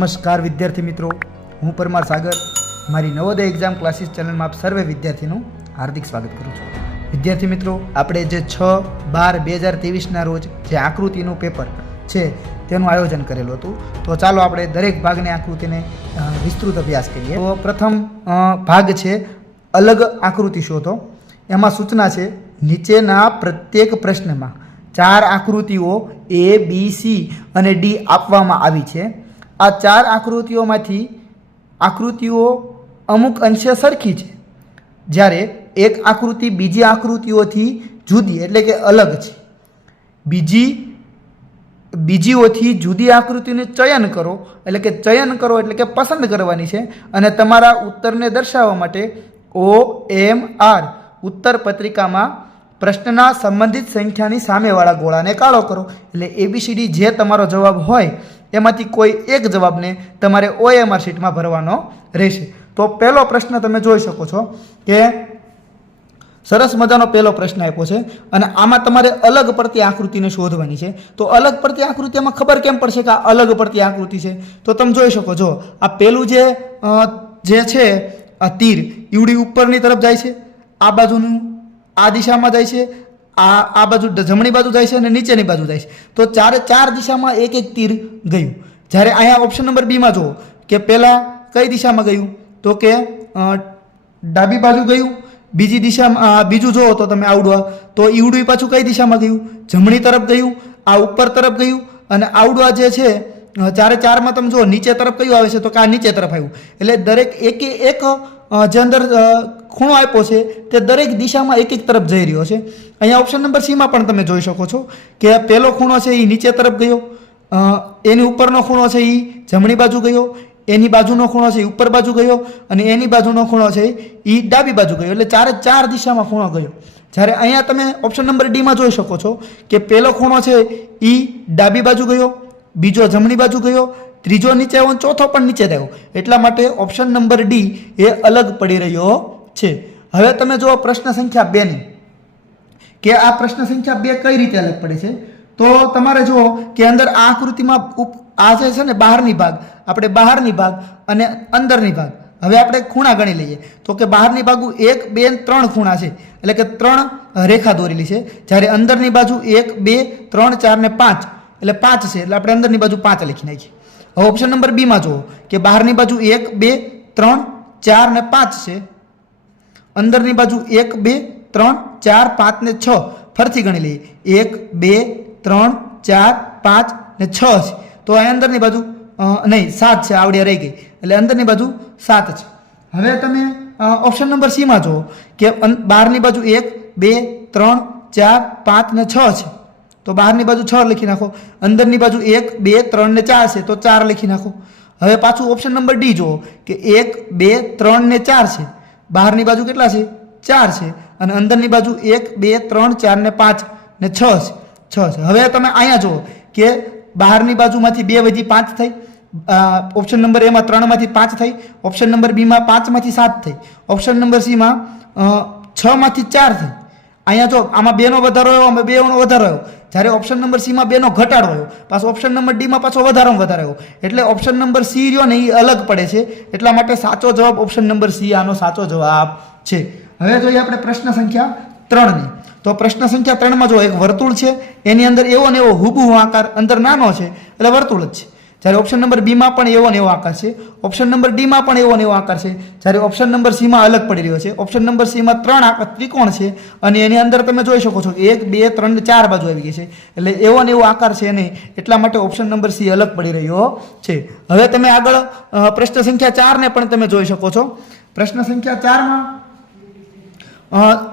નમસ્કાર વિદ્યાર્થી મિત્રો, હું પરમાર સાગર મારી નવોદય એક્ઝામ ક્લાસીસ ચેનલમાં આપ સર્વે વિદ્યાર્થીનું હાર્દિક સ્વાગત કરું છું. વિદ્યાર્થી મિત્રો, આપણે જે 6/12/2023ના રોજ જે આકૃતિનું પેપર છે તેનું આયોજન કરેલું હતું. તો ચાલો આપણે દરેક ભાગની આકૃતિને વિસ્તૃત અભ્યાસ કરીએ. તો પ્રથમ ભાગ છે અલગ આકૃતિ શોધો. એમાં સૂચના છે નીચેના પ્રત્યેક પ્રશ્નમાં 4 આકૃતિઓ A, B, C અને D આપવામાં આવી છે. આ 4 આકૃતિઓમાંથી આકૃતિઓ અમુક અંશે સરખી છે, જ્યારે એક આકૃતિ બીજી આકૃતિઓથી જુદી એટલે કે અલગ છે. બીજીઓથી જુદી આકૃતિનું ચયન કરો એટલે કે પસંદ કરવાની છે અને તમારા ઉત્તરને દર્શાવવા માટે OMR ઉત્તર પત્રિકામાં પ્રશ્નના સંબંધિત સંખ્યાની સામેવાળા ગોળાને કાળો કરો. એટલે ABCD જે તમારો જવાબ હોય એમાંથી કોઈ એક જવાબને તમારે OMR શીટમાં ભરવાનો રહેશે. તો પહેલો પ્રશ્ન તમે જોઈ શકો છો કે સરસ મજાનો પહેલો પ્રશ્ન આપ્યો છે અને આમાં તમારે અલગ પડતી આકૃતિને શોધવાની છે. તો અલગ પડતી આકૃતિમાં ખબર કેમ પડશે કે આ અલગ પડતી આકૃતિ છે? તો તમે જોઈ શકો છો, આ પહેલું જે છે આ તીર ઈવડી ઉપરની તરફ જાય છે, આ બાજુનું આ દિશામાં જાય છે, આ બાજુ જમણી બાજુ જાય છે અને નીચેની બાજુ જાય છે. તો ચાર દિશામાં એક એક તીર ગયું. જ્યારે અહીંયા ઓપ્શન નંબર બીમાં જુઓ કે પહેલાં કઈ દિશામાં ગયું, તો કે ડાબી બાજુ ગયું. બીજી દિશામાં બીજું જુઓ તો તમે આવડવા તો ઈવડું પાછું કઈ દિશામાં ગયું, જમણી તરફ ગયું. આ ઉપર તરફ ગયું અને આવડવા જે છે ચારમાં તમે જુઓ નીચે તરફ કયું આવે છે, તો કે આ નીચે તરફ આવ્યું. એટલે દરેક એક જે અંદર ખૂણો આપ્યો છે તે દરેક દિશામાં એક એક તરફ જઈ રહ્યો છે. અહીંયા ઓપ્શન નંબર સીમાં પણ તમે જોઈ શકો છો કે પહેલો ખૂણો છે એ નીચે તરફ ગયો, એની ઉપરનો ખૂણો છે એ જમણી બાજુ ગયો, એની બાજુનો ખૂણો છે એ ઉપર બાજુ ગયો અને એની બાજુનો ખૂણો છે એ ડાબી બાજુ ગયો. એટલે ચાર દિશામાં ખૂણો ગયો. જ્યારે અહીંયા તમે ઓપ્શન નંબર ડીમાં જોઈ શકો છો કે પહેલો ખૂણો છે એ ડાબી બાજુ ગયો, બીજો જમણી બાજુ ગયો, ત્રીજો નીચે આવ્યો, ચોથો પણ નીચે આવ્યો. એટલા માટે ઓપ્શન નંબર ડી એ અલગ પડી રહ્યો છે. હવે તમે જુઓ પ્રશ્ન સંખ્યા 2 ની કે આ પ્રશ્ન સંખ્યા 2 કઈ રીતે અલગ પડે છે. તો તમારે જુઓ કે અંદર આ આકૃતિમાં આ જે છે ને બહારની ભાગ, આપણે બહારની ભાગ અને અંદરની ભાગ. હવે આપણે ખૂણા ગણી લઈએ તો કે બહારની બાજુ 1, 2 અને 3 ખૂણા છે, એટલે કે 3 રેખા દોરેલી છે. જ્યારે અંદરની બાજુ 1, 2, 3, 4 ને 5 એટલે 5 છે, એટલે આપણે અંદરની બાજુ 5 લખી નાખીએ. હવે ઓપ્શન નંબર બીમાં જુઓ કે બહારની બાજુ 1, 2, 3, 4 ને 5 છે, અંદરની બાજુ 1, 2, 3, 4, 5 ને 6 ફરીથી ગણી લઈએ 1, 2, 3, 4, 5 ને 6 છે. તો આ અંદરની બાજુ નહીં 7 છે, આવડ્યા રહી ગઈ, એટલે અંદરની બાજુ 7 છે. હવે તમે ઓપ્શન નંબર સીમાં જુઓ કે બહારની બાજુ 1, 2, 3, 4, 5 ને 6 છે, તો બહારની બાજુ 6 લખી નાખો. અંદરની બાજુ 1, 2, 3 ને 4 છે, તો 4 લખી નાખો. હવે પાછું ઓપ્શન નંબર ડી જુઓ કે 1, 2, 3 ને 4 છે, બહારની બાજુ કેટલા છે 4 છે અને અંદરની બાજુ 1, 2, 3, 4 ને 5 ને 6 છે. હવે તમે અહીંયા જુઓ કે બહારની બાજુમાંથી 2 વધી 5 થઈ, ઓપ્શન નંબર એમાં 3 માંથી 5 થઈ, ઓપ્શન નંબર બીમાં 5 માંથી 7 થઈ, ઓપ્શન નંબર સીમાં 6 માંથી 4 થઈ. અહીંયા જો આમાં 2 નો વધારો આવ્યો, આમાં 2 નો વધારો આવ્યો. જ્યારે ઓપ્શન નંબર સીમાં 2 નો ઘટાડો આવ્યો, પાછો ઓપ્શન નંબર ડીમાં પાછો વધારો આવ્યો. એટલે ઓપ્શન નંબર સી રહ્યો ને એ અલગ પડે છે. એટલા માટે સાચો જવાબ ઓપ્શન નંબર સી આનો સાચો જવાબ છે. હવે જોઈએ આપણે પ્રશ્ન સંખ્યા 3 ની. તો પ્રશ્ન સંખ્યા 3 માં જો એક વર્તુળ છે, એની અંદર એવો ને એવો હુબહુ આકાર, અંદર નાનો છે એટલે વર્તુળ જ છે. જ્યારે ઓપ્શન નંબર બીમાં પણ એવો ને એવો આકાર છે, ઓપ્શન નંબર ડીમાં પણ એવો ને એવો આકાર છે. જ્યારે ઓપ્શન નંબર સીમાં અલગ પડી રહ્યો છે. ઓપ્શન નંબર સીમાં 3 ત્રિકોણ છે અને એની અંદર તમે જોઈ શકો છો કે 1, 2, 3 ને 4 બાજુ આવી ગઈ છે, એટલે એવો ને એવો આકાર છે નહીં. એટલા માટે ઓપ્શન નંબર સી અલગ પડી રહ્યો છે. હવે તમે આગળ પ્રશ્ન સંખ્યા 4 ને પણ તમે જોઈ શકો છો. પ્રશ્ન સંખ્યા 4માં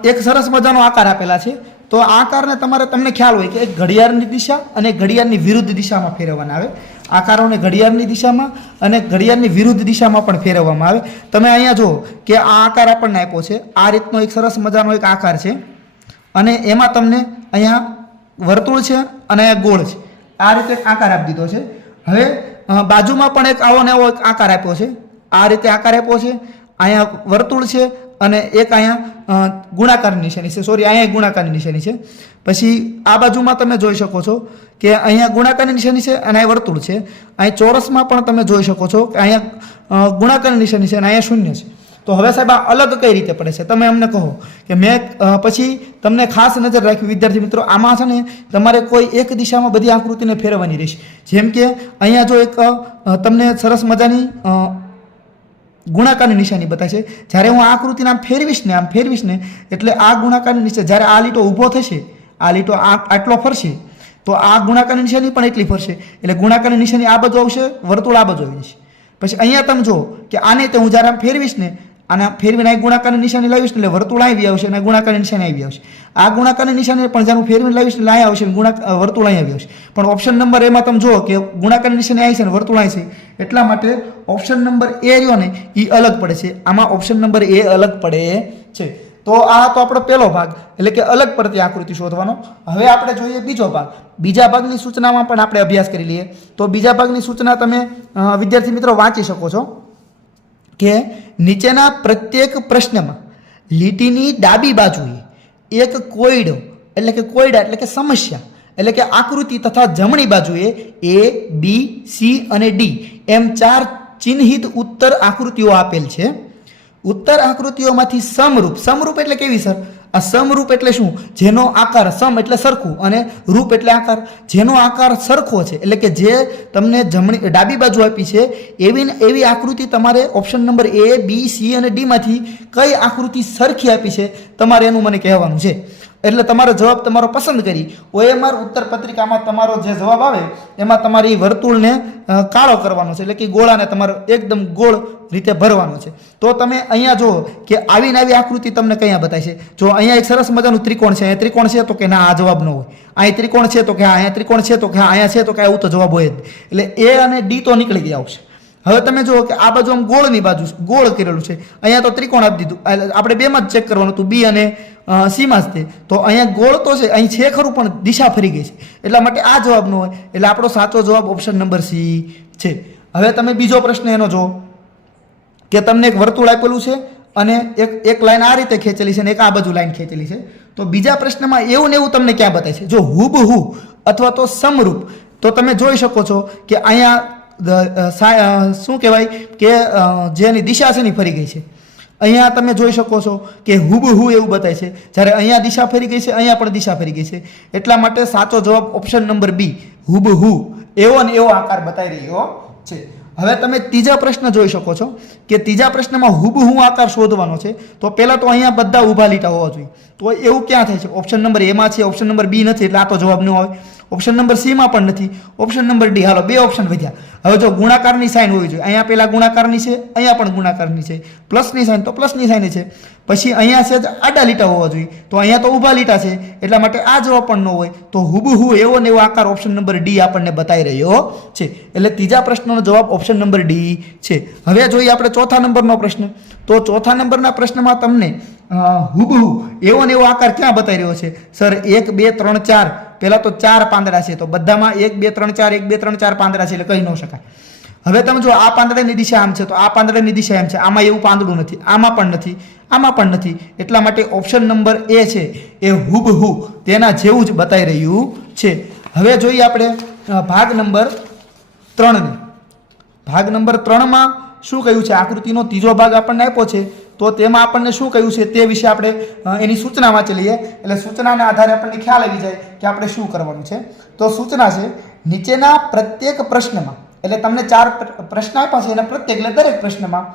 એક સરસ મજાનો આકાર આપેલા છે. તો આ આકારને તમને ખ્યાલ હોય કે એક ઘડિયાળની દિશા અને ઘડિયાળની વિરુદ્ધ દિશામાં ફેરવવાના આવે. આકારોને ઘડિયાળની દિશામાં અને ઘડિયાળની વિરુદ્ધ દિશામાં પણ ફેરવવામાં આવે. તમે અહીંયા જુઓ કે આ આકાર આપણને આપ્યો છે, આ રીતનો એક સરસ મજાનો એક આકાર છે અને એમાં તમને અહીંયા વર્તુળ છે અને અહીંયા ગોળ છે. આ રીતે એક આકાર આપી દીધો છે. હવે બાજુમાં પણ એક આવો ને આવો એક આકાર આપ્યો છે. આ રીતે આકાર આપ્યો છે. અહીંયા વર્તુળ છે અને એક અહીંયા ગુણાકારની નિશાની છે, સોરી અહીંયા ગુણાકારની નિશાની છે. પછી આ બાજુમાં તમે જોઈ શકો છો કે અહીંયા ગુણાકારની નિશાની છે અને અહીંયા વર્તુળ છે. અહીં ચોરસમાં પણ તમે જોઈ શકો છો કે અહીંયા ગુણાકારની નિશાની છે અને અહીંયા શૂન્ય છે. તો હવે સાહેબ આ અલગ કઈ રીતે પડે છે તમે અમને કહો કે મેં પછી તમને ખાસ નજર રાખવી વિદ્યાર્થી મિત્રો, આમાં છે ને તમારે કોઈ એક દિશામાં બધી આકૃતિને ફેરવવાની રહેશે. જેમ કે અહીંયા જો એક તમને સરસ મજાની ગુણાકારની નિશાની બતાવે છે. જ્યારે હું આ આકૃતિને આમ ફેરવીશ ને એટલે આ ગુણાકારની નિશાની, જ્યારે આ લીટો ઊભો થશે, આ લીટો આટલો ફરશે તો આ ગુણાકારની નિશાની પણ એટલી ફરશે. એટલે ગુણાકારની નિશાની આ બાજુ આવશે, વર્તુળ આ બાજુ આવી જશે. પછી અહીંયા તમે જો કે આને તે હું જ્યારે આમ ફેરવીશ ને, આના ફેરવીને અહીં ગુણાકારની નિશાની લાવીશ એટલે વર્તુળ આવી આવશે અને ગુણાકારની નિશાની આવી આવશે. આ ગુણાકારની નિશાની પણ જ્યારે હું ફેરવીને લાવીશ એટલે અહીં આવશે, વર્તુળ અહીં આવી આવશે. પણ ઓપ્શન નંબર એમાં તમે જુઓ કે ગુણાકારની નિશાની આવી છે ને વર્તુળ અહીં છે, એટલા માટે ઓપ્શન નંબર એ રહ્યો ને એ અલગ પડે છે. આમાં ઓપ્શન નંબર એ અલગ પડે છે. તો આ તો આપણો પહેલો ભાગ, એટલે કે અલગ પડતી આકૃતિ શોધવાનો. હવે આપણે જોઈએ બીજો ભાગ. બીજા ભાગની સૂચનામાં પણ આપણે અભ્યાસ કરી લઈએ. તો બીજા ભાગની સૂચના તમે વિદ્યાર્થી મિત્રો વાંચી શકો છો કે નીચેના પ્રત્યેક પ્રશ્નમાં લીટીની ડાબી બાજુએ એક કોયડો એટલે કે કોયડા એટલે કે સમસ્યા એટલે કે આકૃતિ તથા જમણી બાજુએ A, B, C અને D એમ 4 ચિહ્નિત ઉત્તર આકૃતિઓ આપેલ છે. ઉત્તર આકૃતિઓમાંથી સમરૂપ એટલે કેવી સર? આ સમરૂપ એટલે શું? જેનો આકાર, સમ એટલે સરખું અને રૂપ એટલે આકાર, જેનો આકાર સરખો છે એટલે કે જે તમને ડાબી બાજુ આપી છે એવી આકૃતિ તમારે option number A, B, C અને D માંથી કઈ આકૃતિ સરખી આપી છે તમારે એનું મને કહેવાનું છે. એટલે તમારો જવાબ તમારો પસંદ કરી OMR ઉત્તર પત્રિકામાં તમારો જે જવાબ આવે એમાં તમારી વર્તુળને કાળો કરવાનો છે, એટલે કે ગોળાને તમારો એકદમ ગોળ રીતે ભરવાનો છે. તો તમે અહીંયા જુઓ કે આવી આકૃતિ તમને કયા બતાય છે. જો અહીંયા એક સરસ મજાનું ત્રિકોણ છે, અહીંયા ત્રિકોણ છે તો કે ના આ જવાબ ન હોય, અહીં ત્રિકોણ છે તો કે હા, અહીંયા ત્રિકોણ છે તો કે હા, અહીંયા છે તો કે આવું તો જવાબ હોય જ. એટલે A અને D તો નીકળી ગયા આવશે. હવે તમે જુઓ કે આ બાજુ આમ ગોળની બાજુ ગોળ કરેલું છે, અહીંયા તો ત્રિકોણ આપી દીધું. આપણે બેમાં જ ચેક કરવાનું હતું, B અને C માં જ તે. તો અહીંયા ગોળ તો છે, અહીં છે ખરું પણ દિશા ફરી ગઈ છે, એટલા માટે આ જવાબ ન હોય. એટલે આપણો સાચો જવાબ ઓપ્શન નંબર C છે. હવે તમે બીજો પ્રશ્ન એનો જુઓ કે તમને એક વર્તુળ આપેલું છે અને એક લાઈન આ રીતે ખેંચેલી છે અને એક આ બાજુ લાઈન ખેંચેલી છે. તો બીજા પ્રશ્નમાં એવું ને એવું તમને ક્યાં બતાવે છે? જો હુબહુ અથવા તો સમરૂપ, તો તમે જોઈ શકો છો કે અહીંયા શું કહેવાય કે જેની દિશા છે એની ફરી ગઈ છે. અહીંયા તમે જોઈ શકો છો કે હુબહુ એવું બતાય છે, જ્યારે અહીંયા દિશા ફરી ગઈ છે, અહીંયા પણ દિશા ફરી ગઈ છે. એટલા માટે સાચો જવાબ ઓપ્શન નંબર B, હુબહુ એવો ને એવો આકાર બતાવી રહ્યો છે. હવે તમે ત્રીજા પ્રશ્ન જોઈ શકો છો કે ત્રીજા પ્રશ્નમાં હુબહુ આકાર શોધવાનો છે. તો પહેલા તો અહીંયા બધા ઊભા લીટા હોવા જોઈએ. તો એવું ક્યાં થાય છે? ઓપ્શન નંબર A માં છે, ઓપ્શન નંબર B નથી, એટલે આ તો જવાબ ન આવે. ઓપ્શન નંબર C માં પણ નથી, ઓપ્શન નંબર D. હાલો 2 ઓપ્શન વધ્યા. હવે જો ગુણાકારની સાઇન હોવી જોઈએ, અહીંયા પહેલા ગુણાકારની છે, અહીંયા પણ ગુણાકારની છે, પ્લસની સાઇન તો પ્લસની સાઇન છે. પછી અહીંયા છે આડા લીટા હોવા જોઈએ, તો અહીંયા તો ઊભા લીટા છે, એટલા માટે આ જવાબ પણ ન હોય. તો હુબહુ એવો ને એવો આકાર ઓપ્શન નંબર D આપણને બતાવી રહ્યો છે. એટલે ત્રીજા પ્રશ્નનો જવાબ ઓપ્શન નંબર D છે. હવે જોઈએ આપણે ચોથા નંબરનો પ્રશ્ન. તો ચોથા નંબરના પ્રશ્નમાં તમને હુબહુ એવો ને એવો આકાર ક્યાં બતાવી રહ્યો છે? સર 1, 2, 3, 4, પહેલા તો 4 પાંદડા છે, તો બધામાં 1, 2, 3, 4, 1, 2, 3, 4 પાંદડા છે, એટલે કહી ન શકાય. હવે તમે જો આ પાંદડાની દિશા આમ છે, તો આ પાંદડાની દિશા એમ છે, આમાં એવું પાંદડું નથી, આમાં પણ નથી, આમાં પણ નથી. એટલા માટે ઓપ્શન નંબર A છે એ હુબહુ તેના જેવું જ બતાવી રહ્યું છે. હવે જોઈએ આપણે ભાગ નંબર 3ને. ભાગ નંબર 3માં શું કહ્યું છે? આકૃતિનો ત્રીજો ભાગ આપણને આપ્યો છે, તો તેમાં આપણને શું કહ્યું છે તે વિશે આપણે એની સૂચના વાંચી લઈએ. એટલે સૂચનાના આધારે આપણને ખ્યાલ આવી જાય કે આપણે શું કરવાનું છે. તો સૂચના છે નીચેના પ્રત્યેક પ્રશ્નમાં, એટલે તમને 4 પ્રશ્ન આપ્યા છે, એના પ્રત્યેક એટલે દરેક પ્રશ્નમાં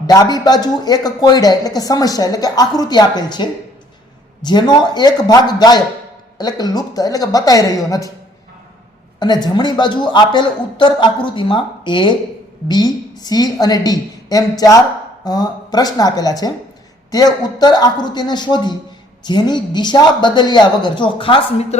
ડાબી બાજુ એક કોયડા એટલે કે સમસ્યા એટલે કે આકૃતિ આપેલ છે, જેનો એક ભાગ ગાયબ એટલે કે લુપ્ત એટલે કે બતાઈ રહ્યો નથી, અને જમણી બાજુ આપેલ ઉત્તર આકૃતિમાં A, B, C અને D એમ 4 પ્રશ્ન આપેલા છે. તે ઉત્તર આકૃતિને શોધી જેની દિશા બદલ્યા વગર, જો ખાસ મિત્ર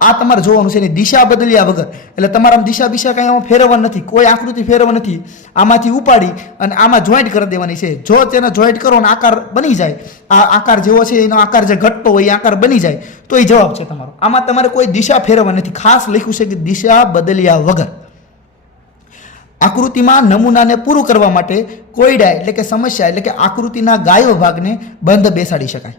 આ તમારે જોવાનું છે, એની દિશા બદલ્યા વગર, એટલે તમારા દિશા કંઈ આમાં ફેરવવા નથી, કોઈ આકૃતિ ફેરવવા નથી, આમાંથી ઉપાડી અને આમાં જોઈન્ટ કરી દેવાની છે. જો તેને જોઈન્ટ કરો અને આકાર બની જાય, આ આકાર જેવો છે એનો આકાર જે ઘટતો હોય એ આકાર બની જાય, તો એ જવાબ છે તમારો. આમાં તમારે કોઈ દિશા ફેરવવા નથી, ખાસ લખ્યું છે કે દિશા બદલ્યા વગર. આકૃતિમાં નમૂનાને પૂરું કરવા માટે કોયડા એટલે કે સમસ્યા એટલે કે આકૃતિના ગાયો ભાગને બંધ બેસાડી શકાય.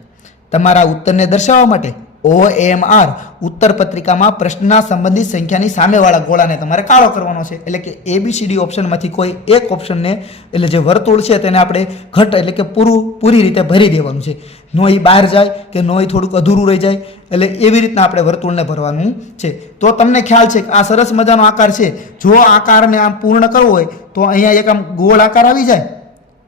તમારા ઉત્તરને દર્શાવવા માટે OMR ઉત્તર પત્રિકામાં પ્રશ્નના સંબંધિત સંખ્યાની સામેવાળા ગોળાને તમારે કાળો કરવાનો છે. એટલે કે ABCD ઓપ્શનમાંથી કોઈ એક ઓપ્શનને એટલે જે વર્તુળ છે તેને આપણે ઘટ એટલે કે પૂરી રીતે ભરી દેવાનું છે. નો એ બહાર જાય કે નો એ થોડુંક અધૂરું રહી જાય, એટલે એવી રીતના આપણે વર્તુળને ભરવાનું છે. તો તમને ખ્યાલ છે કે આ સરસ મજાનો આકાર છે. જો આકારને આમ પૂર્ણ કરવો હોય તો અહીંયા એક આમ ગોળ આકાર આવી જાય,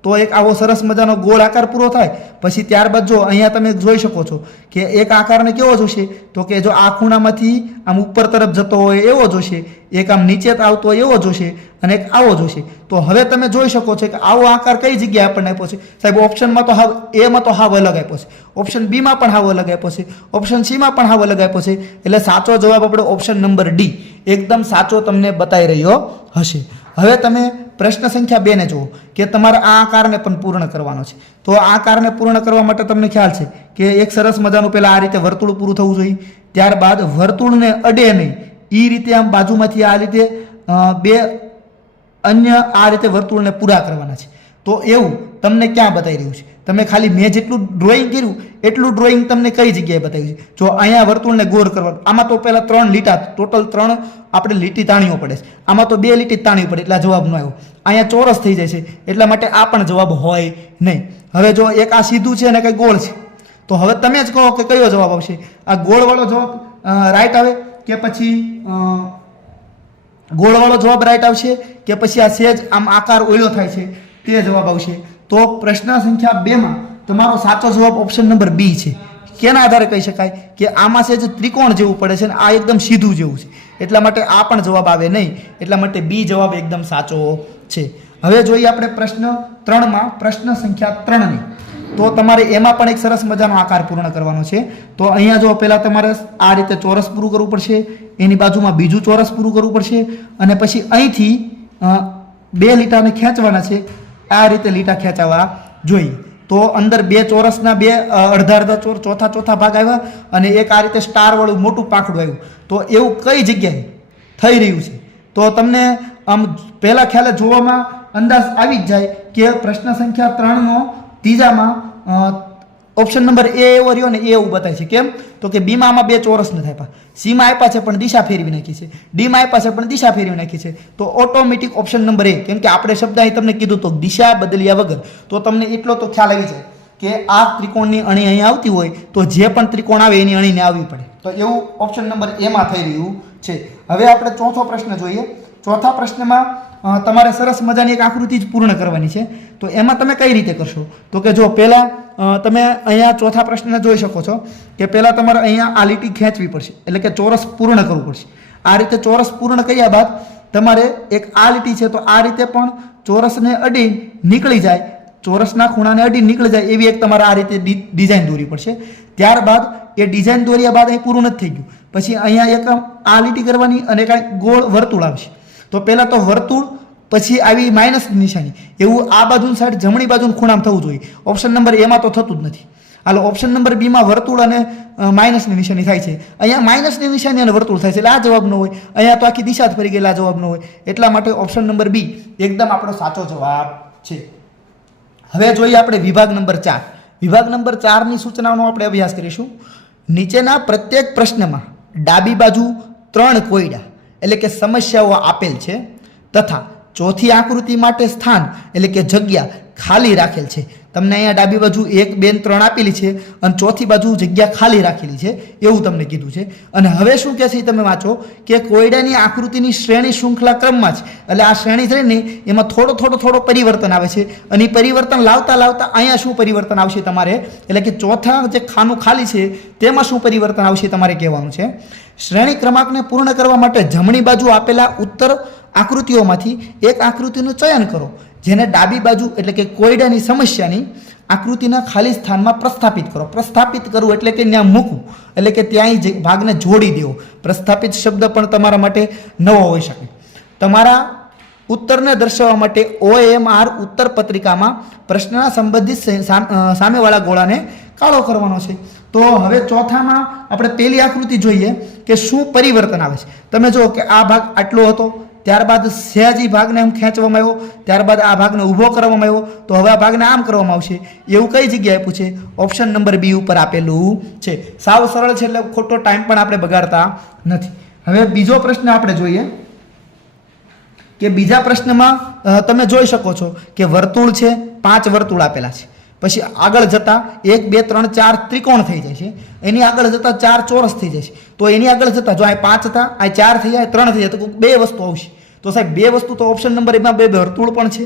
તો એક આવો સરસ મજાનો ગોળ આકાર પૂરો થાય. પછી ત્યારબાદ જો અહીંયા તમે જોઈ શકો છો કે એક આકારને કેવો જોશે, તો કે જો આ ખૂણામાંથી આમ ઉપર તરફ જતો હોય એવો જોશે, એક આમ નીચે આવતો હોય એવો જોશે, અને એક આવો જોશે. તો હવે તમે જોઈ શકો છો કે આવો આકાર કઈ જગ્યાએ આપણને આપ્યો છે. સાહેબ ઓપ્શનમાં તો હાવ એમાં તો હાવ અલગ આપ્યો છે, ઓપ્શન બીમાં પણ હાવ અલગ આપ્યો છે, ઓપ્શન સીમાં પણ હાવ અલગ આપ્યો છે. એટલે સાચો જવાબ આપણો ઓપ્શન નંબર ડી એકદમ સાચો તમને બતાવી રહ્યો હશે. હવે તમે પ્રશ્ન સંખ્યા 2 ને જુઓ કે તમારે આ આકારને પણ પૂર્ણ કરવાનો છે. તો આ આકારને પૂર્ણ કરવા માટે તમને ખ્યાલ છે કે એક સરસ મજાનું પહેલાં આ રીતે વર્તુળ પૂરું થવું જોઈએ. ત્યારબાદ વર્તુળને અડે નહીં એ રીતે આમ બાજુમાંથી આ રીતે બે અન્ય આ રીતે વર્તુળને પૂરા કરવાના છે. તો એવું તમને ક્યાં બતાવી રહ્યું છે? તમે ખાલી મેં જેટલું ડ્રોઈંગ કર્યું એટલું ડ્રોઈંગ તમને કઈ જગ્યાએ બતાવ્યું છે? જો અહીંયા વર્તુળને ગોળ કરવાનું, આમાં તો પહેલાં 3 લીટા ટોટલ 3 આપણે લીટી તાણીઓ પડે છે. આમાં તો 2 લીટી તાણવી પડે એટલે જવાબ ન આવ્યો. અહીંયા ચોરસ થઈ જાય છે એટલા માટે આ પણ જવાબ હોય નહીં. હવે જો એક આ સીધું છે અને કંઈ ગોળ છે, તો હવે તમે જ કહો કે કયો જવાબ આવશે? આ ગોળવાળો જવાબ રાઈટ આવે કે પછી ગોળવાળો જવાબ રાઈટ આવશે કે પછી આ સેજ આમ આકાર ઓયલો થાય છે તે જવાબ આવશે? તો પ્રશ્ન સંખ્યા 2 માં તમારો સાચો જવાબ ઓપ્શન નંબર બી છે. કેના આધારે કહી શકાય કે આમાં છે જે ત્રિકોણ જેવું પડે છે ને આ એકદમ સીધું જેવું છે, એટલા માટે આ પણ જવાબ આવે નહીં. એટલા માટે બી જવાબ એકદમ સાચો છે. હવે જોઈએ આપણે પ્રશ્ન 3 માં પ્રશ્ન સંખ્યા 3 ની. તો તમારે એમાં પણ એક સરસ મજાનો આકાર પૂર્ણ કરવાનો છે. તો અહીંયા જો પહેલાં તમારે આ રીતે ચોરસ પૂરું કરવું પડશે, એની બાજુમાં બીજું ચોરસ પૂરું કરવું પડશે, અને પછી અહીંથી 2 લીટાને ખેંચવાના છે. આ રીતે લીટા ખેંચાવા જોઈએ. તો અંદર 2 ચોરસના 2 અડધા ચોથા ભાગ આવ્યા, અને એક આ રીતે સ્ટારવાળું મોટું પાંખડું આવ્યું. તો એવું કઈ જગ્યાએ થઈ રહ્યું છે? તો તમને આમ પહેલાં ખ્યાલ જોવામાં અંદાજ આવી જ જાય કે પ્રશ્ન સંખ્યા 3નો ત્રીજામાં ઓપ્શન નંબર એ એવો રહ્યો ને એ એવું બતાવે છે. કેમ? તો કે બીમાં આમાં 2 ચોરસ નથી આપ્યા, સીમાં આપ્યા છે પણ દિશા ફેરવી નાખી છે, ડીમાં આપ્યા છે પણ દિશા ફેરવી નાખી છે. તો ઓટોમેટિક ઓપ્શન નંબર એ, કેમ કે આપણે શબ્દ અહીં તમને કીધું તો દિશા બદલ્યા વગર, તો તમને એટલો તો ખ્યાલ આવી જાય કે આ ત્રિકોણની અણી અહીં આવતી હોય તો જે પણ ત્રિકોણ આવે એની અણીને આવવી પડે. તો એવું ઓપ્શન નંબર એમાં થઈ રહ્યું છે. હવે આપણે ચોથો પ્રશ્ન જોઈએ. ચોથા પ્રશ્નમાં તમારે સરસ મજાની એક આકૃતિ જ પૂર્ણ કરવાની છે. તો એમાં તમે કઈ રીતે કરશો? તો કે જો પહેલાં તમે અહીંયા ચોથા પ્રશ્નને જોઈ શકો છો કે પહેલાં તમારે અહીંયા આ લીટી ખેંચવી પડશે, એટલે કે ચોરસ પૂર્ણ કરવું પડશે. આ રીતે ચોરસ પૂર્ણ કર્યા બાદ તમારે એક આ લીટી છે તો આ રીતે પણ ચોરસને અડી નીકળી જાય, ચોરસના ખૂણાને અડી નીકળી જાય એવી એક તમારે આ રીતે ડિઝાઇન દોરવી પડશે. ત્યારબાદ એ ડિઝાઇન દોર્યા બાદ અહીં પૂરું નથી થઈ ગયું, પછી અહીંયા એક આ લીટી કરવાની અને કાંઈ ગોળ વર્તુળ આવશે. તો પહેલાં તો વર્તુળ, પછી આવી માઇનસ નિશાની, એવું આ બાજુની સાઈડ જમણી બાજુનું ખૂણામ થવું જોઈએ. ઓપ્શન નંબર એમાં તો થતું જ નથી. હાલો ઓપ્શન નંબર બીમાં વર્તુળ અને માઇનસની નિશાની થાય છે, અહીંયા માઇનસની નિશાની અને વર્તુળ થાય છે, એટલે આ જવાબ ન હોય. અહીંયા તો આખી દિશા જ ફરી ગયેલા જવાબ ન હોય. એટલા માટે ઓપ્શન નંબર બી એકદમ આપણો સાચો જવાબ છે. હવે જોઈએ આપણે વિભાગ નંબર 4. વિભાગ નંબર 4ની સૂચનાઓનો આપણે અભ્યાસ કરીશું. નીચેના પ્રત્યેક પ્રશ્નમાં ડાબી બાજુ 3 કોયડા એટલે કે સમસ્યાઓ આપેલ છે તથા ચોથી આકૃતિ માટે સ્થાન એટલે કે જગ્યા ખાલી રાખેલ છે. તમને અહીંયા ડાબી બાજુ 1 2 3 આપેલી છે અને ચોથી બાજુ જગ્યા ખાલી રાખેલી છે એવું તમને કીધું છે. અને હવે શું કહે છે તમે વાંચો કે કોયડાની આકૃતિની શ્રેણી શૃંખલા ક્રમમાં જ, એટલે આ શ્રેણી છે ને એમાં થોડો પરિવર્તન આવે છે, અને એ પરિવર્તન લાવતા અહીંયા શું પરિવર્તન આવશે તમારે, એટલે કે ચોથા જે ખાનું ખાલી છે તેમાં શું પરિવર્તન આવશે તમારે કહેવાનું છે. શ્રેણી ક્રમાંકને પૂર્ણ કરવા માટે જમણી બાજુ આપેલા ઉત્તર આકૃતિઓમાંથી એક આકૃતિનું ચયન કરો, જેને ડાબી બાજુ એટલે કે કોયડાની સમસ્યાની આકૃતિના ખાલી સ્થાનમાં પ્રસ્થાપિત કરો. પ્રસ્થાપિત કરવું એટલે કે ત્યાં મૂકવું, એટલે કે ત્યાં ભાગને જોડી દેવો. પ્રસ્થાપિત શબ્દ પણ તમારા માટે નવો હોઈ શકે. તમારા ઉત્તરને દર્શાવવા માટે OMR ઉત્તર પત્રિકામાં પ્રશ્નના સંબંધિત સામેવાળા ગોળાને કાળો કરવાનો છે. તો હવે ચોથામાં આપણે પહેલી આકૃતિ જોઈએ કે શું પરિવર્તન આવે છે. તમે જુઓ કે આ ભાગ આટલો હતો, ત્યારબાદ સહેજી ભાગને આમ ખેંચવામાં આવ્યો, ત્યારબાદ આ ભાગને ઊભો કરવામાં આવ્યો, તો હવે આ ભાગને આમ કરવામાં આવશે. એવું કઈ જગ્યાએ પૂછે? ઓપ્શન નંબર બી ઉપર આપેલું છે. સાવ સરળ છે, એટલે ખોટો ટાઈમ પણ આપણે બગાડતા નથી. હવે બીજો પ્રશ્ન આપણે જોઈએ કે બીજા પ્રશ્નમાં તમે જોઈ શકો છો કે વર્તુળ છે, 5 વર્તુળ આપેલા છે. પછી આગળ જતા 1 2 3 4 ત્રિકોણ થઈ જાય છે, એની આગળ જતા 4 ચોરસ થઈ જાય છે. તો એની આગળ જતા જો આ 5 હતા, આ 4 થઈ જાય, 3 થઈ જાય, તો 2 વસ્તુ આવશે. તો સાહેબ 2 વસ્તુ તો ઓપ્શન નંબર એમાં 2 વર્તુળ પણ છે,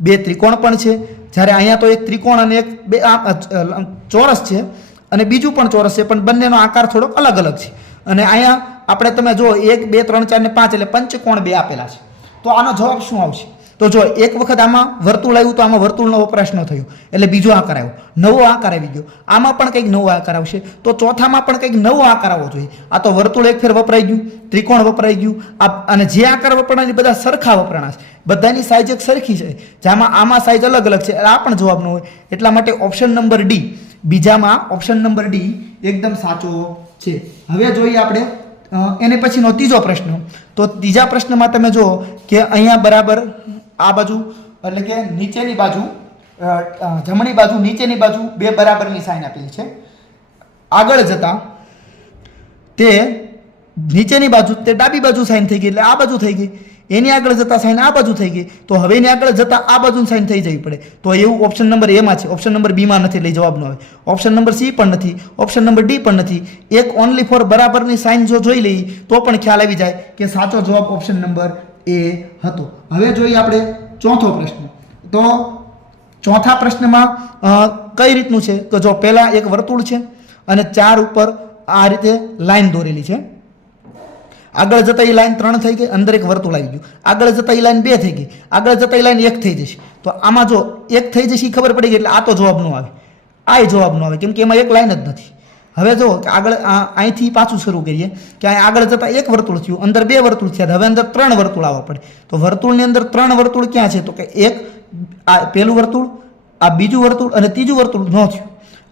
2 ત્રિકોણ પણ છે. જ્યારે અહીંયા તો 1 ત્રિકોણ અને 1 ચોરસ છે અને બીજું પણ ચોરસ છે, પણ બંનેનો આકાર થોડોક અલગ અલગ છે. અને અહીંયા આપણે તમે જો 1 2 3 4 ને 5 એટલે પંચકોણ 2 આપેલા છે. તો આનો જવાબ શું આવશે? તો જો એક વખત આમાં વર્તુળ આવ્યું તો આમાં વર્તુળનો વપરાશ ન થયો, એટલે બીજો આકાર આવ્યો, નવો આકાર આવી ગયો. આમાં પણ કંઈક નવો આકાર આવશે, તો ચોથામાં પણ કંઈક નવો આકાર આવવો જોઈએ. આ તો વર્તુળ એક ફેર વપરાઈ ગયું, ત્રિકોણ વપરાઈ ગયું, અને જે આકાર વપરાય બધા સરખા વપરાણા છે, બધાની સાઈઝ એક સરખી છે. જેમાં આમાં સાઈઝ અલગ અલગ છે, આ પણ જવાબ ન હોય. એટલા માટે ઓપ્શન નંબર ડી, બીજામાં ઓપ્શન નંબર ડી એકદમ સાચો છે. હવે જોઈએ આપણે એને પછીનો ત્રીજો પ્રશ્ન. તો ત્રીજા પ્રશ્નમાં તમે જુઓ કે અહીંયા બરાબર આ બાજુ એટલે કે નીચેની બાજુ, જમણી બાજુ નીચેની બાજુ 2 બરાબરની સાઈન આપેલી છે. આગળ જતા તે નીચેની બાજુ તે ડાબી બાજુ સાઈન થઈ ગઈ, એટલે આ બાજુ થઈ ગઈ. એની આગળ જતા સાઈન આ બાજુ થઈ ગઈ, તો હવે એની આગળ જતા આ બાજુ સાઈન થઈ જવી પડે. તો એવું ઓપ્શન નંબર એમાં છે, ઓપ્શન નંબર બીમાં નથી, એટલે જવાબ ન આવે. ઓપ્શન નંબર સી પણ નથી, ઓપ્શન નંબર ડી પણ નથી. એક ઓનલી ફોર બરાબરની સાઈન જો જોઈ લઈએ તો પણ ખ્યાલ આવી જાય કે સાચો જવાબ ઓપ્શન નંબર એ હતો. હવે જોઈએ આપણે ચોથો પ્રશ્ન. તો ચોથા પ્રશ્નમાં કઈ રીતનું છે? તો જો પહેલા એક વર્તુળ છે અને 4 ઉપર આ રીતે લાઈન દોરેલી છે. આગળ જતા એ લાઈન 3 થઈ ગઈ, અંદર એક વર્તુળ આવી ગયું. આગળ જતા એ લાઈન 2 થઈ ગઈ, આગળ જતા એ લાઈન 1 થઈ જશે. તો આમાં જો 1 થઈ જશે ખબર પડી ગઈ, એટલે આ તો જવાબ ન આવે, આ જવાબ ન આવે, કેમ કે એમાં એક લાઈન જ નથી. હવે જો આગળ અહીંથી પાછું શરૂ કરીએ કે અહીં આગળ જતા 1 વર્તુળ થયું, અંદર 2 વર્તુળ થયા, હવે અંદર 3 વર્તુળ આવવા પડે. તો વર્તુળની અંદર 3 વર્તુળ ક્યાં છે? તો કે એક આ પહેલું વર્તુળ, આ બીજું વર્તુળ અને ત્રીજું વર્તુળ ન થયું.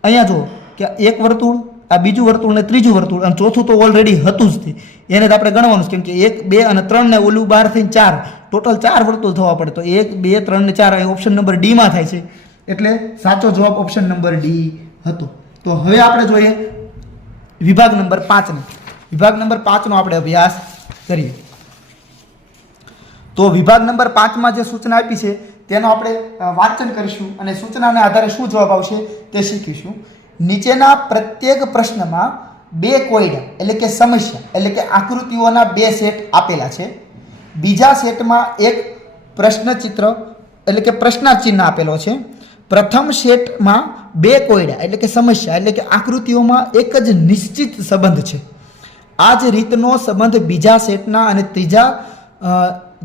અહીંયા જુઓ કે 1 વર્તુળ, આ બીજું વર્તુળ ને ત્રીજું વર્તુળ, અને ચોથું તો ઓલરેડી હતું જ તે, એને તો આપણે ગણવાનું છે, કેમ કે 1 2 અને 3 ને ઓલું 12 થઈને 4, ટોટલ 4 વર્તુળ થવા પડે. તો 1 2 3 ને 4 એ ઓપ્શન નંબર ડી માં થાય છે, એટલે સાચો જવાબ ઓપ્શન નંબર ડી હતો. તો હવે આપણે જોઈએ વિભાગ નંબર 5 ને. વિભાગ નંબર 5 નો આપણે અભ્યાસ કરીએ. તો વિભાગ નંબર 5 માં જે સૂચના આપી છે તેનો આપણે વાંચન કરીશું અને સૂચનાના આધારે શું જવાબ આવશે તે શીખીશું. નીચેના પ્રત્યેક પ્રશ્નમાં 2 કોયડા એટલે કે સમસ્યા એટલે કે આકૃતિઓના 2 સેટ આપેલા છે. બીજા સેટમાં એક પ્રશ્નચિત્ર એટલે કે પ્રશ્નાર્થ ચિહ્ન આપેલો છે. પ્રથમ સેટમાં 2 કોયડા એટલે કે સમસ્યા એટલે કે આકૃતિઓમાં એક જ નિશ્ચિત સંબંધ છે. આ જ રીતનો સંબંધ બીજા સેટના અને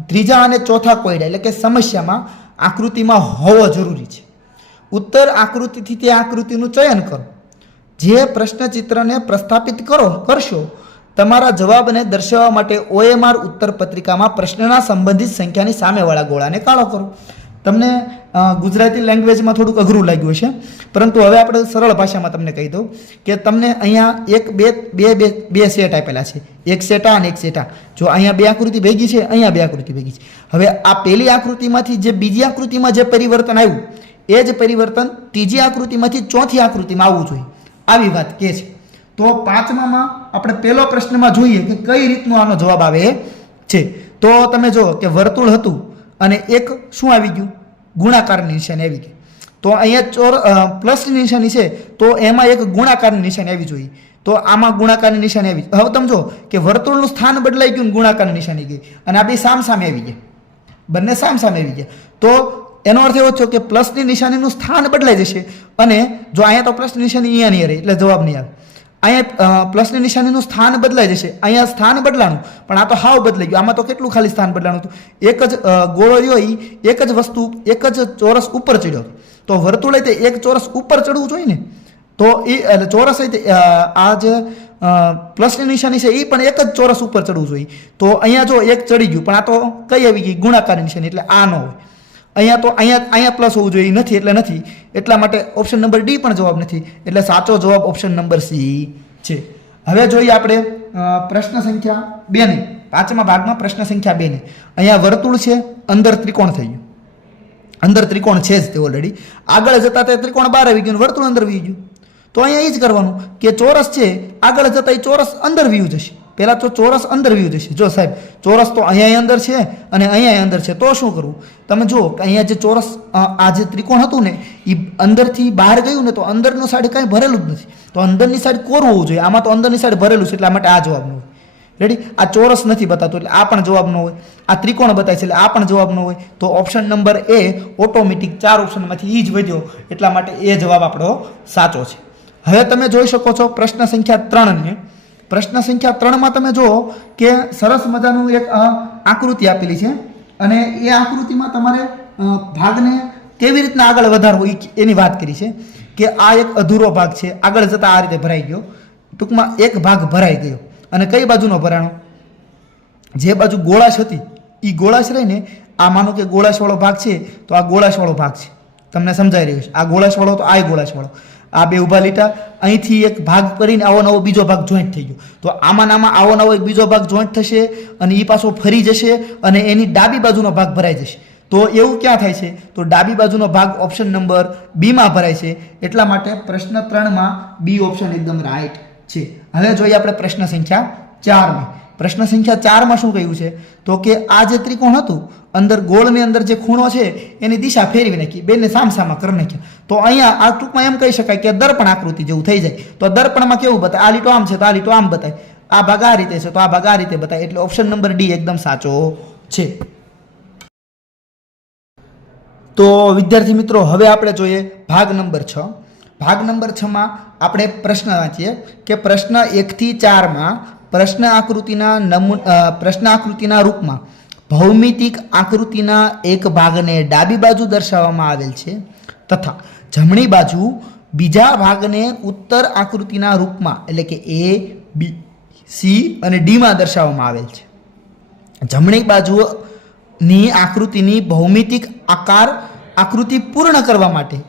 ત્રીજા અને ચોથા કોયડા એટલે કે સમસ્યામાં આકૃતિમાં હોવો જરૂરી છે. ઉત્તર આકૃતિથી તે આકૃતિનું ચયન કરો. જે પ્રશ્નચિત્રને પ્રસ્થાપિત કરશો તમારા જવાબને દર્શાવવા માટે OMR ઉત્તર પત્રિકામાં પ્રશ્નના સંબંધિત સંખ્યાની સામેવાળા ગોળાને કાળો કરો. તમને ગુજરાતી લેંગ્વેજમાં થોડુંક અઘરું લાગ્યું છે, પરંતુ હવે આપણે સરળ ભાષામાં તમને કહી દઉં કે તમને અહીંયા 1 2 સેટ આપેલા છે, એક સેટ આ અને એક સેટ આ. જો અહીંયા 2 આકૃતિ ભેગી છે, અહીંયા 2 આકૃતિ ભેગી છે. હવે આ પહેલી આકૃતિમાંથી જે બીજી આકૃતિમાં જે પરિવર્તન આવ્યું એ જ પરિવર્તન ત્રીજી આકૃતિમાંથી ચોથી આકૃતિમાં આવવું જોઈએ, આવી વાત કે છે. તો 5માં આપણે પહેલો પ્રશ્નમાં જોઈએ કે કઈ રીતનો આનો જવાબ આવે છે. તો તમે જો કે વર્તુળ હતું અને એક શું આવી ગયું? ગુણાકારની નિશાની આવી ગઈ. તો અહીંયા પ્લસની નિશાની છે, તો એમાં એક ગુણાકારની નિશાની આવી જોઈએ. તો આમાં ગુણાકારની નિશાની આવી. હવે તમે જો કે વર્તુળનું સ્થાન બદલાઈ ગયું, ગુણાકારની નિશાની ગઈ, અને આ બે સામસામે આવી ગયા, બંને સામસામે આવી ગયા. તો એનો અર્થ એવો થયો કે પ્લસની નિશાનીનું સ્થાન બદલાઈ જશે. અને જો અહીંયા તો પ્લસની નિશાની અહીંયા નહીં રહે, એટલે જવાબ નહીં આવે. અહીંયા પ્લસની નિશાનીનું સ્થાન બદલાઈ જશે, અહીંયા સ્થાન બદલાણું, પણ આ તો હાવ બદલાઈ ગયું. આમાં તો કેટલું ખાલી સ્થાન બદલાણું હતું? એક જ ગોળો રહ્યો એ એક જ વસ્તુ એક જ ચોરસ ઉપર ચડ્યો. તો વર્તુળ તે એક ચોરસ ઉપર ચડવું જોઈએ ને, તો એ ચોરસ આ જે પ્લસની નિશાની છે એ પણ એક જ ચોરસ ઉપર ચડવું જોઈએ. તો અહીંયા જો એક ચડી ગયું, પણ આ તો કઈ આવી ગઈ? ગુણાકારની નિશાની, એટલે આ ન હોય. અહીંયા તો અહીંયા પ્લસ હોવું જોઈએ, નથી એટલે નથી. એટલા માટે ઓપ્શન નંબર ડી પણ જવાબ નથી, એટલે સાચો જવાબ ઓપ્શન નંબર સી છે. હવે જોઈએ આપણે પ્રશ્ન સંખ્યા 2 ની પાંચમા ભાગમાં પ્રશ્ન સંખ્યા 2 ને અહીંયા વર્તુળ છે, અંદર ત્રિકોણ થઈ ગયું, અંદર ત્રિકોણ છે જ તે ઓલરેડી, આગળ જતા તે ત્રિકોણ બહાર આવી ગયું, વર્તુળ અંદર વી ગયું. તો અહીંયા એ જ કરવાનું કે ચોરસ છે, આગળ જતા એ ચોરસ અંદર વીયું જશે. પહેલાં તો ચોરસ અંદર વીયું જશે. જો સાહેબ ચોરસ તો અહીંયા અંદર છે અને અહીંયા અંદર છે, તો શું કરવું? તમે જુઓ કે અહીંયા જે ચોરસ આ જે ત્રિકોણ હતું ને એ અંદરથી બહાર ગયું ને, તો અંદરનું સાઈડ કાંઈ ભરેલું જ નથી, તો અંદરની સાઈડ કોરું હોવું જોઈએ. આમાં તો અંદરની સાઈડ ભરેલું છે, એટલા માટે આ જવાબ ન હોય. રેડી? આ ચોરસ નથી બતાવતું એટલે આ પણ જવાબ ન હોય. આ ત્રિકોણ બતાવે છે એટલે આ પણ જવાબ ન હોય. તો ઓપ્શન નંબર એ ઓટોમેટિક 4 ઓપ્શનમાંથી એ જ વધ્યો, એટલા માટે એ જવાબ આપણો સાચો છે. હવે તમે જોઈ શકો છો પ્રશ્ન સંખ્યા 3 ને. પ્રશ્ન સંખ્યા 3માં તમે જુઓ કે સરસ મજાનું એક આકૃતિ આપેલી છે અને એ આકૃતિમાં તમારે ભાગને કેવી રીતના આગળ વધારવો એની વાત કરી છે કે આ એક અધૂરો ભાગ છે, આગળ જતાં આ રીતે ભરાઈ ગયો. ટૂંકમાં એક ભાગ ભરાઈ ગયો અને કઈ બાજુનો ભરાણો? જે બાજુ ગોળાશ હતી એ ગોળાશ રહીને આ માનો કે ગોળાશવાળો ભાગ છે, તો આ ગોળાશવાળો ભાગ છે. તમને સમજાઈ રહ્યું છે? આ ગોળાશવાળો તો આ ગોળાશવાળો, આ બે ઊભા લીટા અહીંથી એક ભાગ કરીને આવો નવો બીજો ભાગ જોઈન્ટ થઈ ગયો. તો આમાં આવો નવો એક બીજો ભાગ જોઈન્ટ થશે અને એ પાછો ફરી જશે અને એની ડાબી બાજુનો ભાગ ભરાઈ જશે. તો એવું ક્યાં થાય છે? તો ડાબી બાજુનો ભાગ ઓપ્શન નંબર બીમાં ભરાય છે. એટલા માટે પ્રશ્ન 3માં બી ઓપ્શન એકદમ રાઈટ છે. હવે જોઈએ આપણે પ્રશ્ન સંખ્યા 4 ને. પ્રશ્ન સંખ્યા 4માં શું કહ્યું છે? તો કે આ જે ત્રિકોણ હતું અંદર ગોળની અંદર જે ખૂણો છે એની દિશા ફેરવી નાખી, બેને સામસામા કરી નાખ્યા. તો અહીંયા આ ટૂંકમાં એમ કહી શકાય કે દર્પણ આકૃતિ જેવું થઈ જાય. તો દર્પણમાં કેવું બતાય? આ લીટો આમ છે તો આ લીટો આમ બતાય, આ ભાગ આ રીતે છે તો આ ભાગ આ રીતે બતાય. એટલે ઓપ્શન નંબર ડી એકદમ સાચો છે. તો વિદ્યાર્થી મિત્રો હવે આપણે જોઈએ ભાગ નંબર 6. ભાગ નંબર 6માં આપણે પ્રશ્ન વાંચીએ કે પ્રશ્ન 1 થી 4માં પ્રશ્ન આકૃતિના રૂપમાં ભૌમિતિક આકૃતિના એક ભાગને ડાબી બાજુ દર્શાવવામાં આવેલ છે તથા જમણી બાજુ બીજા ભાગને ઉત્તર આકૃતિના રૂપમાં એટલે કે એ, બી, સી અને ડીમાં દર્શાવવામાં આવેલ છે. જમણી બાજુની આકૃતિની ભૌમિતિક આકૃતિ પૂર્ણ કરવા માટે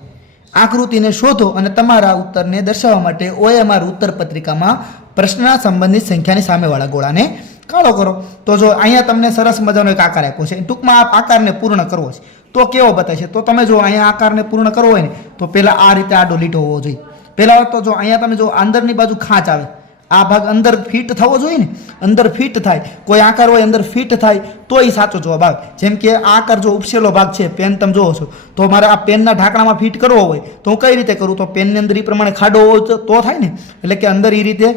આકૃતિને શોધો અને તમારા ઉત્તરને દર્શાવવા માટે OMR ઉત્તર પત્રિકામાં પ્રશ્નના સંબંધિત સંખ્યાની સામેવાળા ગોળાને કાળો કરો. તો જો અહીંયા તમને સરસ મજાનો એક આકાર આપ્યો છે, ટૂંકમાં આ આકારને પૂર્ણ કરવો છે તો કેવો બતાવે છે? તો તમે જો અહીંયા આકારને પૂર્ણ કરવો હોય ને તો પહેલાં આ રીતે આડો લીટો હોવો જોઈએ. પહેલાં તો જો અહીંયા તમે જો અંદરની બાજુ ખાંચ આવે, આ ભાગ અંદર ફિટ થવો જોઈએ ને, અંદર ફિટ થાય, કોઈ આકાર હોય અંદર ફિટ થાય તો એ સાચો જવાબ આવે. જેમ કે આ આકાર જો ઉપસેલો ભાગ છે, પેન તમે જોવો છો, તો મારે આ પેનના ઢાંકણામાં ફિટ કરવો હોય તો હું કઈ રીતે કરું? તો પેનની અંદર એ પ્રમાણે ખાડો હોય તો થાય ને, એટલે કે અંદર એ રીતે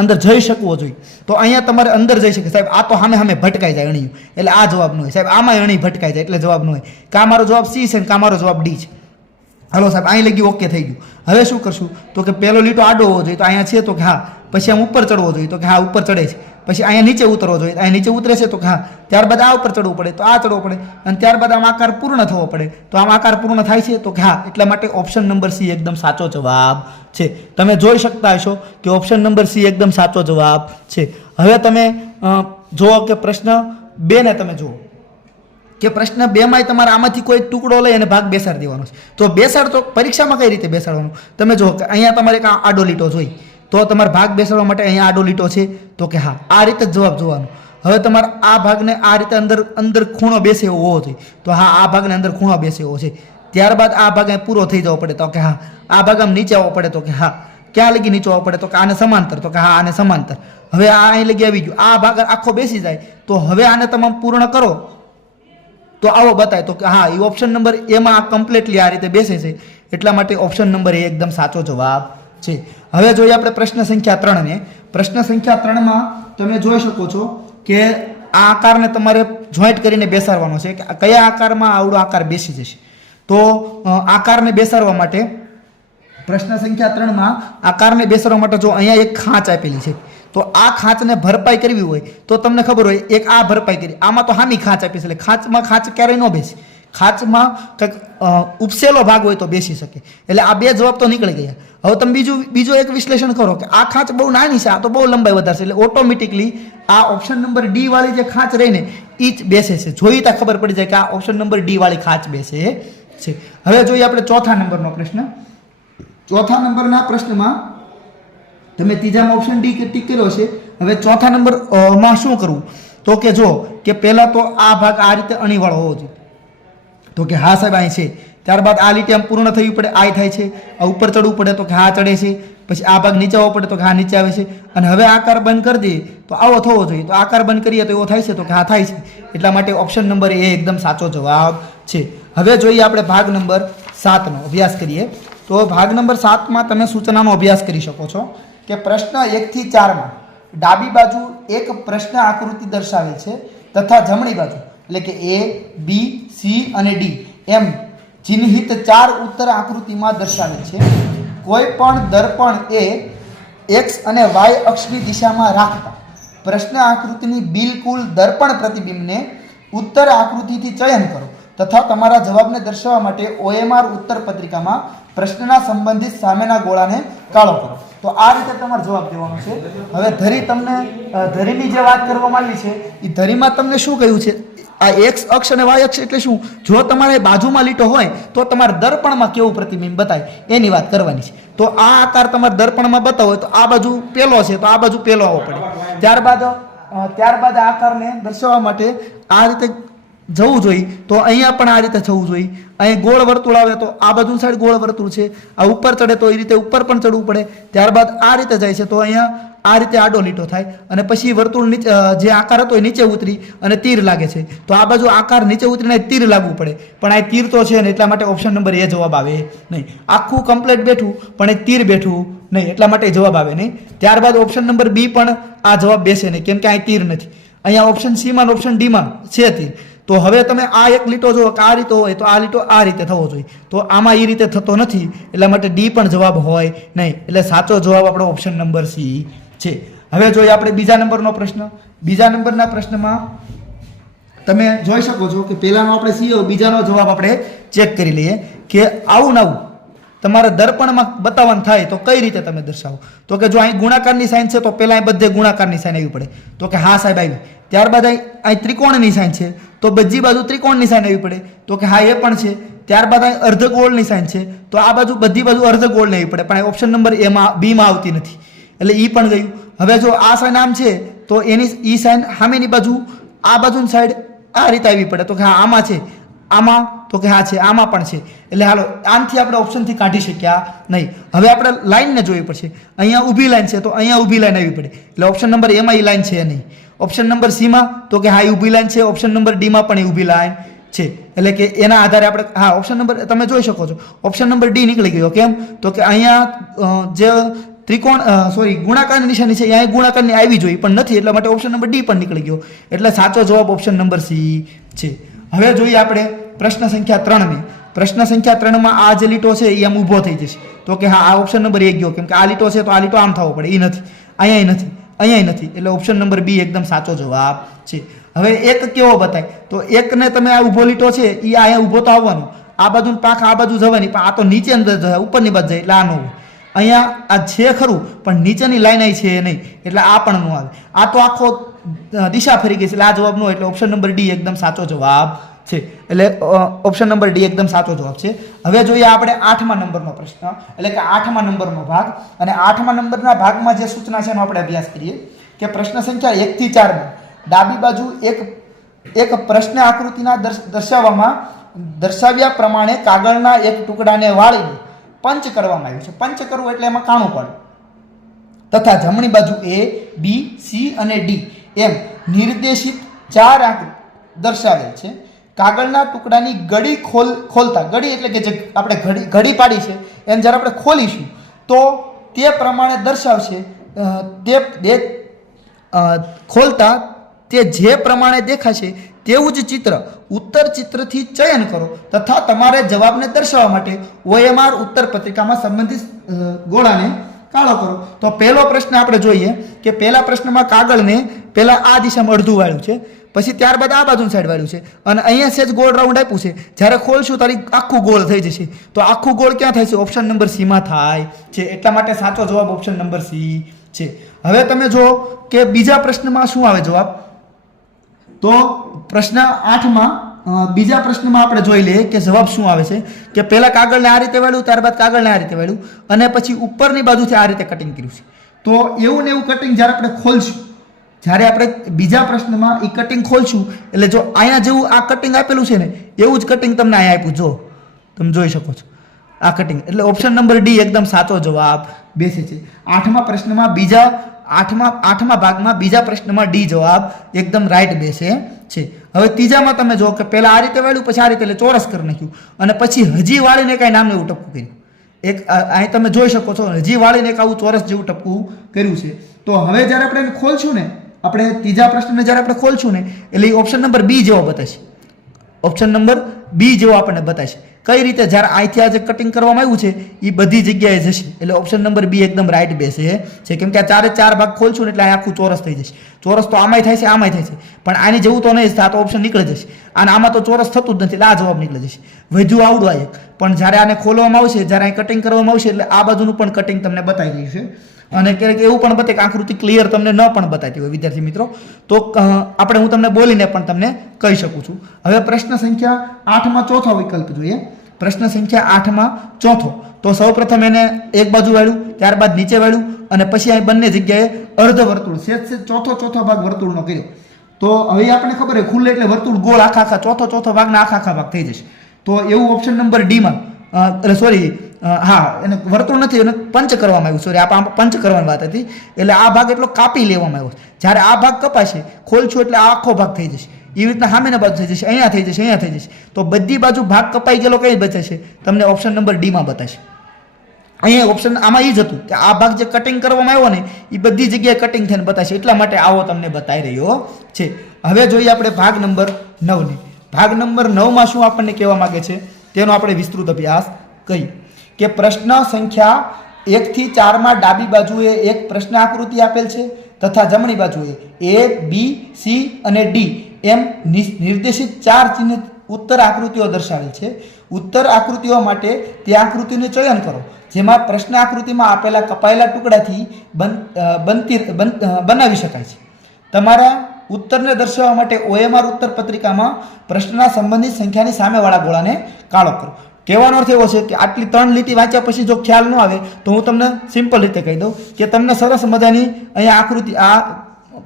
અંદર જઈ શકવો જોઈએ. તો અહીંયા તમારે અંદર જઈ શકે. સાહેબ આ તો સામે ભટકાઈ જાય અણીયું, એટલે આ જવાબ ન હોય. સાહેબ આમાં અણી ભટકાઈ જાય એટલે જવાબ ન હોય. કા મારો જવાબ સી છે ને કા મારો જવાબ ડી છે. હાલો સાહેબ અહીં લગી ઓકે થઈ ગયું. હવે શું કરશું? તો કે પહેલો લીટો આડો હોવો જોઈએ, તો અહીંયા છે તો કે હા. પછી આમ ઉપર ચડવો જોઈએ, તો કે હા ઉપર ચડે છે. પછી અહીંયા નીચે ઉતરવો જોઈએ, અહીંયા નીચે ઉતરે છે તો કે હા. ત્યારબાદ આ ઉપર ચડવું પડે તો આ ચડવો પડે અને ત્યારબાદ આમ આકાર પૂર્ણ થવો પડે તો આમ આકાર પૂર્ણ થાય છે તો કે હા. એટલા માટે ઓપ્શન નંબર સી એકદમ સાચો જવાબ છે. તમે જોઈ શકતા હશો કે ઓપ્શન નંબર સી એકદમ સાચો જવાબ છે. હવે તમે જુઓ કે પ્રશ્ન 2 ને તમે જુઓ કે પ્રશ્ન 2માં તમારે આમાંથી કોઈ ટુકડો લઈ અને ભાગ બેસાડી દેવાનો છે. તો બેસાડતો પરીક્ષામાં કઈ રીતે બેસાડવાનું? તમે જુઓ કે અહીંયા તમારે એક આડો લીટો જોઈ, તો તમારે ભાગ બેસાડવા માટે અહીંયા આડો લીટો છે તો કે હા. આ રીતે જ જવાબ જોવાનો. હવે તમારે આ ભાગને આ રીતે અંદર ખૂણો બેસે એવો હોવો જોઈએ, તો હા આ ભાગને અંદર ખૂણો બેસે એવો છે. ત્યારબાદ આ ભાગ અહીં પૂરો થઈ જવો પડે તો કે હા. આ ભાગ આમ નીચે આવવો પડે તો કે હા. ક્યાં લગી નીચે આવવો પડે? તો કે આને સમાંતર, તો કે હા આને સમાંતર. હવે આ અહીં લગી આવી ગયું, આ ભાગ આખો બેસી જાય તો હવે આને તમે પૂર્ણ કરો તો આવો બતાય તો કે હા એ ઓપ્શન નંબર એમાં કમ્પ્લીટલી આ રીતે બેસે છે. એટલા માટે ઓપ્શન નંબર એ એકદમ સાચો જવાબ છે. હવે જોઈએ આપણે પ્રશ્ન સંખ્યા 3 ને. પ્રશ્ન સંખ્યા 3માં તમે જોઈ શકો છો કે આ આકારને તમારે જોઈન્ટ કરીને બેસાડવાનો છે કે કયા આકારમાં આવડો આકાર બેસી જશે. તો આકારને બેસાડવા માટે પ્રશ્ન સંખ્યા 3માં આકારને બેસાડવા માટે જો અહીંયા એક ખાંચ આપેલી છે, તો આ ખાંચને ભરપાઈ કરવી હોય તો તમને ખબર હોય એક આ ભરપાઈ કરી, આમાં તો હામી ખાંચ આપી છે એટલે ખાંચમાં ખાંચ ક્યારેય ન બેસે. ખાંચમાં કંઈક ઉપસેલો ભાગ હોય તો બેસી શકે. એટલે આ 2 જવાબ તો નીકળી ગયા. હવે તમે બીજો એક વિશ્લેષણ કરો કે આ ખાંચ બહુ નાની છે, આ તો બહુ લંબાઈ વધારશે, એટલે ઓટોમેટિકલી આ ઓપ્શન નંબર ડી વાળી જે ખાંચ રહીને એ જ બેસે છે. જોઈ ત્યાં ખબર પડી જાય કે આ ઓપ્શન નંબર ડી વાળી ખાંચ બેસે છે. હવે જોઈએ આપણે ચોથા નંબરનો પ્રશ્ન. ચોથા નંબરના પ્રશ્નમાં તમે ત્રીજામાં ઓપ્શન ડી ટીક કર્યો છે. હવે ચોથા નંબરમાં શું કરવું? તો કે જો કે પહેલાં તો આ ભાગ આ રીતે અણીવાળો હોવો જોઈએ, તો કે હા સાહેબ અહીં છે. ત્યારબાદ આ લીટી આમ પૂર્ણ થવી પડે, આ થાય છે. આ ઉપર ચડવું પડે તો કે હા ચડે છે. પછી આ ભાગ નીચે આવવો પડે તો કે હા નીચે આવે છે. અને હવે આકાર બંધ કરી દઈએ તો આવો થવો જોઈએ, તો આકાર બંધ કરીએ તો એવો થાય છે, તો કે હા થાય છે. એટલા માટે ઓપ્શન નંબર એ એકદમ સાચો જવાબ છે. હવે જોઈએ આપણે ભાગ નંબર 7નો અભ્યાસ કરીએ. તો ભાગ નંબર 7માં તમે સૂચનાનો અભ્યાસ કરી શકો છો કે પ્રશ્ન 1 થી 4માં ડાબી બાજુ એક પ્રશ્ન આકૃતિ દર્શાવેલ છે તથા જમણી બાજુ એટલે કે A, B, C અને D એમ ચિહ્નિત 4 ઉત્તર આકૃતિમાં દર્શાવેલ છે. કોઈ પણ દર્પણ એ x અને y અક્ષની દિશામાં રાખતા પ્રશ્ન આકૃતિની બિલકુલ દર્પણ પ્રતિબિંબને ઉત્તર આકૃતિથી ચયન કરો તથા તમારા જવાબને દર્શાવવા માટે OMR ઉત્તર પત્રિકામાં પ્રશ્નના સંબંધિત સામેના ગોળાને કાળો કરો. તો આ રીતે તમારે જવાબ દેવાનો છે. હવે ધરી તમને ધરીની જે વાત કરવામાં આવી છે એ ધરીમાં તમને શું કહ્યું છે, આ એક્સ અક્ષ અને વાય અક્ષ એટલે શું, જો તમારે બાજુમાં લીટો હોય તો તમારે દર્પણમાં કેવું પ્રતિબિંબ બતાય એની વાત કરવાની છે. તો આ આકાર તમારે દર્પણમાં બતાવો હોય તો આ બાજુ પેલો છે તો આ બાજુ પેલો આવવો પડે. ત્યારબાદ આ આકારને દર્શાવવા માટે આ રીતે જવું જોઈએ, તો અહીંયા પણ આ રીતે જવું જોઈએ. અહીં ગોળ વર્તુળ આવે તો આ બાજુ સાઈડ ગોળ વર્તુળ છે, આ ઉપર ચડે તો એ રીતે ઉપર પણ ચડવું પડે. ત્યારબાદ આ રીતે જાય છે તો અહીંયા આ રીતે આડો લીટો થાય અને પછી વર્તુળ નીચે જે આકાર હતો એ નીચે ઉતરી અને તીર લાગે છે, તો આ બાજુ આકાર નીચે ઉતરીને તીર લાગવું પડે. પણ આ તીર તો છે ને એટલા માટે ઓપ્શન નંબર એ જવાબ આવે નહીં. આખું કમ્પ્લીટ બેઠું પણ એ તીર બેઠું નહીં એટલા માટે જવાબ આવે નહીં. ત્યારબાદ ઓપ્શન નંબર બી પણ આ જવાબ બેસે નહીં કેમ કે અહીં તીર નથી. અહીંયા ઓપ્શન સીમાં ઓપ્શન ડીમાં છે તીર. તો હવે તમે આ એક લીટો જો કે આ રીતો હોય તો આ લીટો આ રીતે થવો જોઈએ, તો આમાં એ રીતે થતો નથી એટલા માટે ડી પણ જવાબ હોય નહીં. એટલે સાચો જવાબ આપણો ઓપ્શન નંબર સી છે. હવે જોઈએ આપણે બીજા નંબરનો પ્રશ્ન. બીજા નંબરના પ્રશ્નમાં તમે જોઈ શકો છો કે પહેલાનો આપણે સી બીજાનો જવાબ આપણે ચેક કરી લઈએ કે આવું નવું તમારે દર્પણમાં બતાવવાનું થાય તો કઈ રીતે તમે દર્શાવો. તો કે જો અહીં ગુણાકારની સાઇન છે તો પહેલાં અહીં બધે ગુણાકારની સાઇન આવી પડે, તો કે હા સાહેબ આવી. ત્યારબાદ અહીં ત્રિકોણની સાઇન છે તો બધી બાજુ ત્રિકોણની સાઇન આવી પડે, તો કે હા એ પણ છે. ત્યારબાદ અહીં અર્ધગોળની સાઇન છે તો આ બાજુ બધી બાજુ અર્ધગોળની આવી પડે, પણ ઓપ્શન નંબર એમાં બીમાં આવતી નથી એટલે ઈ પણ ગયું. હવે જો આ સાઇન આમ છે તો એની ઈ સાઇન સામેની બાજુ આ બાજુની સાઈડ આ રીતે આવી પડે, તો કે હા આમાં છે, આમાં તો કે હા છે, આમાં પણ છે. એટલે હાલો આમથી આપણે ઓપ્શનથી કાઢી શક્યા નહીં. હવે આપણે લાઈનને જોવી પડશે. અહીંયા ઊભી લાઈન છે તો અહીંયા ઊભી લાઈન આવી પડે એટલે ઓપ્શન નંબર એમાં એ લાઈન છે નહીં. ઓપ્શન નંબર સીમાં તો કે હા એ ઊભી લાઈન છે, ઓપ્શન નંબર ડીમાં પણ એ ઊભી લાઈન છે. એટલે કે એના આધારે આપણે હા ઓપ્શન નંબર તમે જોઈ શકો છો ઓપ્શન નંબર ડી નીકળી ગયો. કેમ તો કે અહીંયા જે ગુણાકારની નિશાની છે અહીંયા ગુણાકારની આવી જોઈએ પણ નથી એટલા માટે ઓપ્શન નંબર ડી પણ નીકળી ગયો. એટલે સાચો જવાબ ઓપ્શન નંબર સી છે. હવે જોઈએ આપણે પ્રશ્ન સંખ્યા 3ને. પ્રશ્ન સંખ્યા 3માં આ જે લીટો છે એ આમ ઊભો થઈ જશે, તો કે હા આ ઓપ્શન નંબર 1 ગયો કેમ કે આ લીટો છે તો આ લીટો આમ થવો પડે, એ નથી, અહીંયા નથી, અહીંયા નથી, એટલે ઓપ્શન નંબર બી એકદમ સાચો જવાબ છે. હવે એક કેવો બતાય તો એકને તમે આ ઊભો લીટો છે એ અહીંયા ઊભો તો આવવાનો, આ બાજુ પાંખ આ બાજુ જવાની પણ આ તો નીચે અંદર જાય ઉપરની બાજુ જાય એટલે આ ન હોય. અહીંયા આ છે ખરું પણ નીચેની લાઈન અહીં છે નહીં એટલે આ પણ ન આવે. આ તો આખો દિશા ફરી ગઈ છે એટલે આ જવાબ ન હોય એટલે ઓપ્શન નંબર ડી એકદમ સાચો જવાબ છે. એટલે ઓપ્શન નંબર ડી એકદમ સાચો જવાબ છે. હવે જોઈએ આપણે 8મા નંબરનો પ્રશ્ન એટલે કે 8મા નંબરનો ભાગ. અને 8મા નંબરના ભાગમાં જે સૂચના છે એનો આપણે અભ્યાસ કરીએ કે પ્રશ્ન સંખ્યા 1 થી 4માં ડાબી બાજુ એક પ્રશ્ન આકૃતિના દર્શાવ્યા પ્રમાણે કાગળના એક ટુકડાને વાળીને પંચ કરવામાં આવ્યું છે. પંચ કરવું એટલે એમાં કાણું પાડવું તથા જમણી બાજુ A, B, C અને D એમ નિર્દેશિત 4 આકૃતિ દર્શાવેલ છે. કાગળના ટુકડાની ગડી ખોલતા, ગડી એટલે કે જે આપણે ઘડી પાડી છે એને જ્યારે આપણે ખોલીશું તો તે પ્રમાણે દર્શાવશે. ખોલતા તે જે પ્રમાણે દેખાશે તેવું જ ચિત્ર ઉત્તર ચિત્રથી ચયન કરો તથા તમારે જવાબને દર્શાવવા માટે OMR ઉત્તર પત્રિકામાં સંબંધિત ગોળાને કાળો કરો. તો પહેલો પ્રશ્ન આપણે જોઈએ કે પહેલા પ્રશ્નમાં કાગળને પહેલા આ દિશામાં અડધું વાળ્યું છે, પછી ત્યારબાદ આ બાજુની સાઈડ વાળ્યું છે અને અહીંયા સેજ ગોળ રાઉન્ડ આપ્યું છે. જ્યારે ખોલશું તારી આખું ગોળ થઈ જશે. તો આખું ગોળ ક્યાં થાય છે? ઓપ્શન નંબર સીમાં થાય છે. એટલા માટે સાચો જવાબ ઓપ્શન નંબર સી છે. હવે તમે જો કે બીજા પ્રશ્નમાં શું આવે જવાબ, તો પ્રશ્ન 8માં બીજા પ્રશ્નમાં આપણે જોઈ લઈએ કે જવાબ શું આવે છે કે પહેલા કાગળને આ રીતે વાળ્યું, ત્યારબાદ કાગળને આ રીતે વાળ્યું અને પછી ઉપરની બાજુથી આ રીતે કટિંગ કર્યું છે. તો એવું ને એવું કટિંગ જ્યારે આપણે ખોલશું જ્યારે આપણે બીજા પ્રશ્નમાં એ કટિંગ ખોલશું એટલે જો અહીંયા જેવું આ કટિંગ આપેલું છે ને એવું જ કટિંગ તમને અહીંયા આપ્યું, જો તમે જોઈ શકો છો આ કટિંગ, એટલે ઓપ્શન નંબર ડી એકદમ સાચો જવાબ બેસે છે. આઠમા પ્રશ્નમાં આઠમા ભાગમાં બીજા પ્રશ્નમાં ડી જવાબ એકદમ રાઈટ બેસે છે. હવે ત્રીજામાં તમે જો કે પહેલા આ રીતે વાળ્યું, પછી આ રીતે, એટલે ચોરસ કરી નાખ્યું, અને પછી હજી વાળીને કાંઈ નામનું એવું ટપકું કર્યું. એક અહીં તમે જોઈ શકો છો હજી વાળીને એક આવું ચોરસ જેવું ટપકું કર્યું છે. તો હવે જ્યારે આપણે એને ખોલશું ને, આપણે ત્રીજા પ્રશ્નને જ્યારે આપણે ખોલશું ને એટલે ઓપ્શન નંબર બી જેવો બતાવશે. ઓપ્શન નંબર બી જેવો આપણને બતાવશે. કઈ રીતે? જ્યારે અહીંથી આ જે કટિંગ કરવામાં આવ્યું છે એ બધી જગ્યાએ જશે, એટલે ઓપ્શન નંબર બી એકદમ રાઈટ બેસે છે. કેમ કે આ ચારે ચાર ભાગ ખોલશું ને એટલે આ આખું ચોરસ થઈ જશે. ચોરસ તો આમાંય થાય છે, આમાંય થાય છે, પણ આની જેવું તો નહીં, આ તો ઓપ્શન નીકળી જશે. અને આમાં તો ચોરસ થતું જ નથી, એટલે આ જવાબ નીકળી જશે. વધુ આવડું આ એક, પણ જ્યારે આને ખોલવામાં આવશે, જ્યારે અહીં કટિંગ કરવામાં આવશે એટલે આ બાજુનું પણ કટિંગ તમને બતાવી રહ્યું છે. અને ક્યારેક એવું પણ બતાવે કે આકૃતિ ક્લિયર તમને ન પણ બતાવતી હોય વિદ્યાર્થી મિત્રો, તો આપણે હું તમને બોલીને પણ તમને કહી શકું છું. હવે પ્રશ્ન સંખ્યા 8માં ચોથો વિકલ્પ જોઈએ. પ્રશ્ન સંખ્યા 8માં ચોથો. તો સૌપ્રથમ એને એક બાજુ વાળ્યું, ત્યારબાદ નીચે વાળ્યું, અને પછી અહીં બંને જગ્યાએ અર્ધ વર્તુળ, ચોથો ભાગ વર્તુળનો કર્યો. તો હવે આપણને ખબર હોય ખુલ્લે એટલે વર્તુળ ગોળ આખા ચોથો ભાગના આખા ભાગ થઈ જશે. તો એવું ઓપ્શન નંબર ડીમાં એને વર્તુળ નથી, એને પંચ કરવામાં આવ્યું. આપણે પંચ કરવાની વાત હતી, એટલે આ ભાગ એટલો કાપી લેવામાં આવ્યો. જ્યારે આ ભાગ કપાશે, ખોલશું એટલે આ આખો ભાગ થઈ જશે. એવી રીતના સામેના બાજુ થઈ જશે, અહીંયા થઈ જશે, અહીંયા થઈ જશે. તો બધી બાજુ ભાગ કપાઈ ગયેલો કઈ બચે? તમને ઓપ્શન નંબર ડીમાં બતાવશે. અહીંયા ઓપ્શન આમાં એ જ હતું કે આ ભાગ જે કટિંગ કરવામાં આવ્યો ને એ બધી જગ્યાએ કટિંગ થઈને બતાવશે, એટલા માટે આવો તમને બતાવી રહ્યો છે. હવે જોઈએ આપણે ભાગ નંબર 9 ને. ભાગ નંબર 9માં શું આપણને કહેવા માંગે છે તેનો આપણે વિસ્તૃત અભ્યાસ કરીએ. કે પ્રશ્ન સંખ્યા 1 થી 4માં ડાબી બાજુએ એક પ્રશ્ન આકૃતિ આપેલ છે તથા જમણી બાજુએ A, B, C અને D એમ નિર્દેશિત 4 ચિહ્નિત ઉત્તર આકૃતિઓ દર્શાવેલ છે. ઉત્તર આકૃતિઓ માટે તે આકૃતિનું ચયન કરો જેમાં પ્રશ્ન આકૃતિમાં આપેલા કપાયેલા ટુકડાથી બનાવી શકાય છે. તમારા ઉત્તરને દર્શાવવા માટે OMR ઉત્તર પત્રિકામાં પ્રશ્નના સંબંધિત સંખ્યાની સામેવાળા ગોળાને કાળો કરો. કહેવાનો અર્થ એવો છે કે આટલી 3 લીટી વાંચ્યા પછી જો ખ્યાલ ન આવે તો હું તમને સિમ્પલ રીતે કહી દઉં કે તમને સરસ મજાની અહીંયા આકૃતિ આ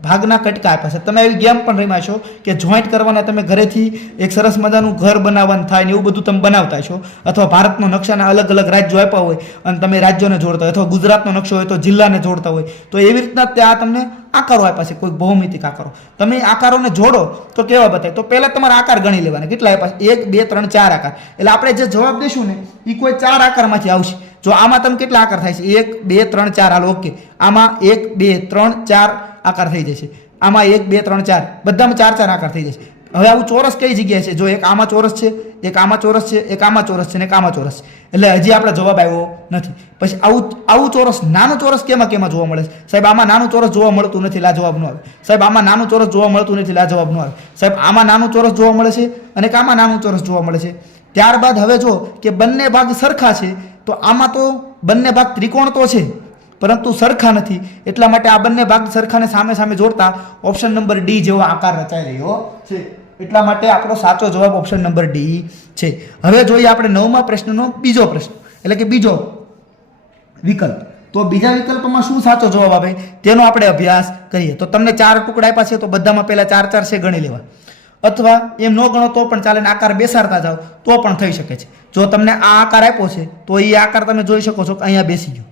ભાગના કટકા આપ્યા છે. તમે એવી ગેમ પણ રમ્યા છો કે જોઈન્ટ કરવાના, તમે ઘરેથી એક સરસ મજાનું ઘર બનાવવાનું થાય ને એવું બધું તમે બનાવતા છો, અથવા ભારતનો નકશાના અલગ અલગ રાજ્યો આપ્યા હોય અને તમે રાજ્યોને જોડતા હોય, અથવા ગુજરાતનો નકશો હોય તો જિલ્લાને જોડતા હોય, તો એવી રીતના ત્યાં તમને આકારો આપ્યા છે, કોઈ ભૌમિતિક આકારો. તમે આકારોને જોડો તો કેવા બતાવે? તો પહેલાં તમારે આકાર ગણી લેવાના. કેટલા આપ્યા? 1, 2, 3, 4 આકાર. એટલે આપણે જે જવાબ દઈશું ને એ કોઈ 4 આકારમાંથી આવશે. જો આમાં તમે કેટલા આકાર થાય છે? 1, 2, 3, 4. હાલો ઓકે, આમાં 1, 2, 3, 4 આકાર થઈ જશે. આમાં 1, 2, 3, 4 બધામાં 4 આકાર થઈ જશે. હવે આવું ચોરસ કઈ જગ્યાએ છે? જો એક આમાં ચોરસ છે, એક આમાં ચોરસ છે, એક આમાં ચોરસ છે, ને એક આમાં ચોરસ છે. એટલે હજી આપણે જવાબ આવ્યો નથી. પછી આવું ચોરસ, નાનું ચોરસ કેમાં જોવા મળે છે? સાહેબ આમાં નાનું ચોરસ જોવા મળતું નથી, લા જવાબ ન આવે. સાહેબ આમાં નાનું ચોરસ જોવા મળતું નથી, લા જવાબ ન આવે. સાહેબ આમાં નાનું ચોરસ જોવા મળે છે અને આમાં નાનું ચોરસ જોવા મળે છે. ત્યારબાદ હવે જો કે બંને ભાગ સરખા છે, તો આમાં તો બંને ભાગ ત્રિકોણ તો છે પરંતુ સરખા નથી, એટલા માટે આ બંને ભાગ સરખાને સામે સામે જોડતા ઓપ્શન નંબર ડી જેવો આકાર રચાઈ રહ્યો છે. એટલા માટે આપણો સાચો જવાબ ઓપ્શન નંબર ડી છે. હવે જોઈએ આપણે 9મા પ્રશ્નનો બીજો પ્રશ્ન, એટલે કે બીજો વિકલ્પ. તો બીજા વિકલ્પમાં શું સાચો જવાબ આવે તેનો આપણે અભ્યાસ કરીએ. તો તમને 4 ટુકડા આપ્યા છે, તો બધામાં પહેલા 4 4 છે ગણી લેવા, અથવા એમ ન ગણો તો પણ ચાલે, આકાર બેસાડતા જાઓ તો પણ થઈ શકે છે. જો તમને આ આકાર આપ્યો છે તો એ આકાર તમે જોઈ શકો છો કે અહીંયા બેસી ગયો.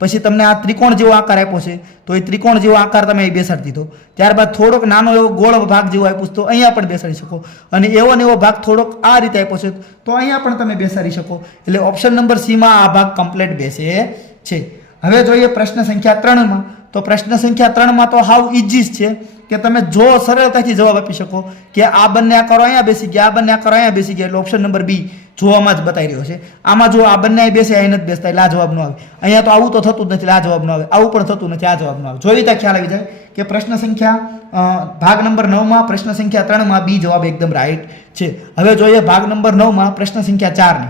પછી તમને આ ત્રિકોણ જેવો આકાર આપ્યો છે તો એ ત્રિકોણ જેવો આકાર તમે અહીં બેસાડી દીધો. ત્યારબાદ થોડોક નાનો એવો ગોળ ભાગ જેવો આપ્યો છે તો અહીંયા પણ બેસાડી શકો, અને એવો ને એવો ભાગ થોડોક આ રીતે આપ્યો છે તો અહીંયા પણ તમે બેસાડી શકો. એટલે ઓપ્શન નંબર સીમાં આ ભાગ કમ્પ્લીટ બેસે છે. હવે જોઈએ પ્રશ્ન સંખ્યા 3માં. તો પ્રશ્ન સંખ્યા 3માં તો હાવ ઇઝી છે કે તમે જો સરળતાથી જવાબ આપી શકો કે આ બંને આકારો અહીંયા બેસી ગયા, આ બંને આકારો અહીંયા બેસી ગયા, એટલે ઓપ્શન નંબર બી જોવામાં જ બતાવી રહ્યો છે. આમાં જો આ બંને અહીં બેસે, અહીં નથી બેસતા, એટલે આ જવાબ ન આવે. અહીંયા તો આવું તો થતું જ નથી, આ જવાબ ન આવે. આવું પણ થતું નથી, આ જવાબ ન આવે. જોઈ ત્યાં ખ્યાલ આવી જાય કે પ્રશ્ન સંખ્યા ભાગ નંબર 9માં પ્રશ્ન સંખ્યા 3માં બી જવાબ એકદમ રાઈટ છે. હવે જોઈએ ભાગ નંબર 9માં પ્રશ્ન સંખ્યા 4ને.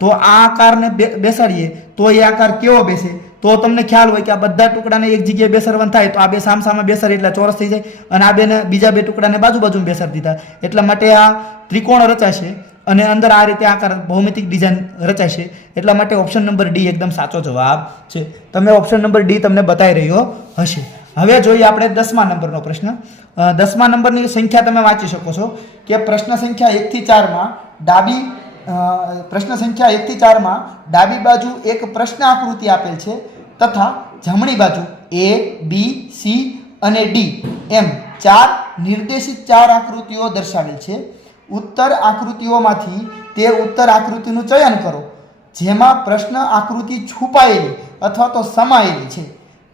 તો આ આકારને બેસાડીએ તો એ આકાર કેવો બેસે? તો તમને ખ્યાલ હોય કે આ બધા ટુકડાને એક જગ્યાએ બેસાડવાનું થાય તો આ બે સામસામે બેસાડી એટલે ચોરસ થઈ જાય, અને આ બેને બીજા 2 ટુકડાને બાજુમાં બેસાડી દીધા, એટલા માટે આ ત્રિકોણ રચાશે અને અંદર આ રીતે આકાર ભૌમિતિક ડિઝાઇન રચાશે. એટલા માટે ઓપ્શન નંબર ડી એકદમ સાચો જવાબ છે. તમે ઓપ્શન નંબર ડી તમને બતાવી રહ્યો હશે. હવે જોઈએ આપણે 10મા નંબરનો પ્રશ્ન. 10મા નંબરની સંખ્યા તમે વાંચી શકો છો કે પ્રશ્ન સંખ્યા 1 થી 4માં ડાબી બાજુ એક પ્રશ્ન આકૃતિ આપેલ છે તથા જમણી બાજુ A, B, C અને D એમ 4 નિર્દેશિત 4 આકૃતિઓ દર્શાવેલ છે. ઉત્તર આકૃતિઓમાંથી તે ઉત્તર આકૃતિનું ચયન કરો જેમાં પ્રશ્ન આકૃતિ છુપાયેલી અથવા તો સમાયેલી છે.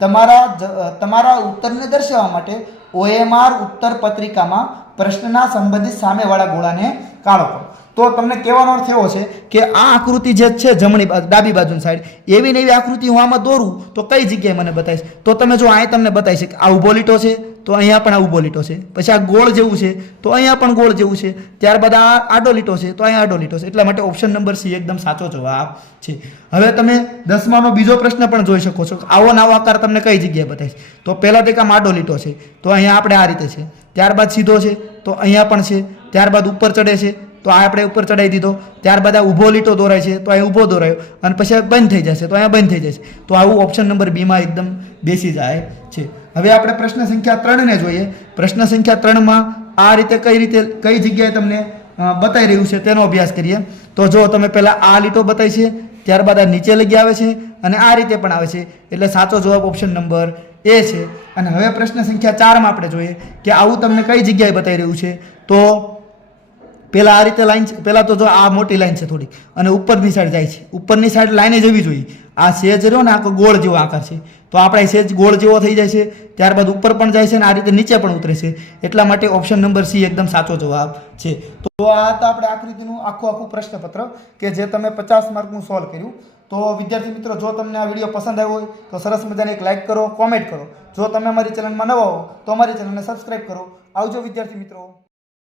તમારા ઉત્તરને દર્શાવવા માટે OMR ઉત્તર પત્રિકામાં પ્રશ્નના સંબંધિત સામેવાળા ગોળાને કાળો કરો. તો તમને કહેવાનો અર્થ એવો છે કે આ આકૃતિ જે છે ડાબી બાજુની સાઈડ એવી ને એવી આકૃતિ હું આમાં દોરું તો કઈ જગ્યાએ મને બતાવીશ? તો તમે જો અહીં તમને બતાવી છે કે આ ઊભો લીટો છે તો અહીંયા પણ આ ઊભો લીટો છે, પછી આ ગોળ જેવું છે તો અહીંયા પણ ગોળ જેવું છે, ત્યારબાદ આ આડો લીટો છે તો અહીંયા આડો લીટો છે. એટલા માટે ઓપ્શન નંબર સી એકદમ સાચો જવાબ છે. હવે તમે 10માનો બીજો પ્રશ્ન પણ જોઈ શકો છો. આવો નવો આકાર તમને કઈ જગ્યાએ બતાવીશ? તો પહેલા તો એક આમ આડો લીટો છે તો અહીંયા આપણે આ રીતે છે, ત્યારબાદ સીધો છે તો અહીંયા પણ છે, ત્યારબાદ ઉપર ચડે છે તો આ આપણે ઉપર ચડાવી દીધો, ત્યારબાદ આ ઊભો લીટો દોરાય છે તો અહીં ઊભો દોરાયો અને પછી બંધ થઈ જશે તો અહીંયા બંધ થઈ જશે. તો આવું ઓપ્શન નંબર બીમાં એકદમ બેસી જાય છે. હવે આપણે પ્રશ્ન સંખ્યા 3ને જોઈએ. પ્રશ્ન સંખ્યા 3માં આ રીતે કઈ જગ્યાએ તમને બતાવી રહ્યું છે તેનો અભ્યાસ કરીએ. તો જો તમે પહેલાં આ લીટો બતાવી છે, ત્યારબાદ આ નીચે લગી આવે છે અને આ રીતે પણ આવે છે, એટલે સાચો જવાબ ઓપ્શન નંબર એ છે. અને હવે પ્રશ્ન સંખ્યા 4માં આપણે જોઈએ કે આવું તમને કઈ જગ્યાએ બતાવી રહ્યું છે. તો પહેલાં આ રીતે લાઈન છે, પહેલાં તો જો આ મોટી લાઈન છે થોડી અને ઉપરની સાઈડ જાય છે, ઉપરની સાઈડ લાઈને જવી જોઈએ. આ સેજ રહ્યો ને આ ગોળ જેવો આકાર છે તો આપણે સેજ ગોળ જેવો થઈ જાય છે, ત્યારબાદ ઉપર પણ જાય છે અને આ રીતે નીચે પણ ઉતરે છે. એટલા માટે ઓપ્શન નંબર સી એકદમ સાચો જવાબ છે. તો આ તો આપણે આકૃતિનું આખું પ્રશ્નપત્ર કે જે તમે 50 માર્કનું સોલ્વ કર્યું. તો વિદ્યાર્થી મિત્રો, જો તમને આ વિડીયો પસંદ આવ્યો હોય તો સરસ મજાની એક લાઇક કરો, કોમેન્ટ કરો. જો તમે અમારી ચેનલમાં નવા હો તો અમારી ચેનલને સબસ્ક્રાઈબ કરો. આવજો વિદ્યાર્થી મિત્રો.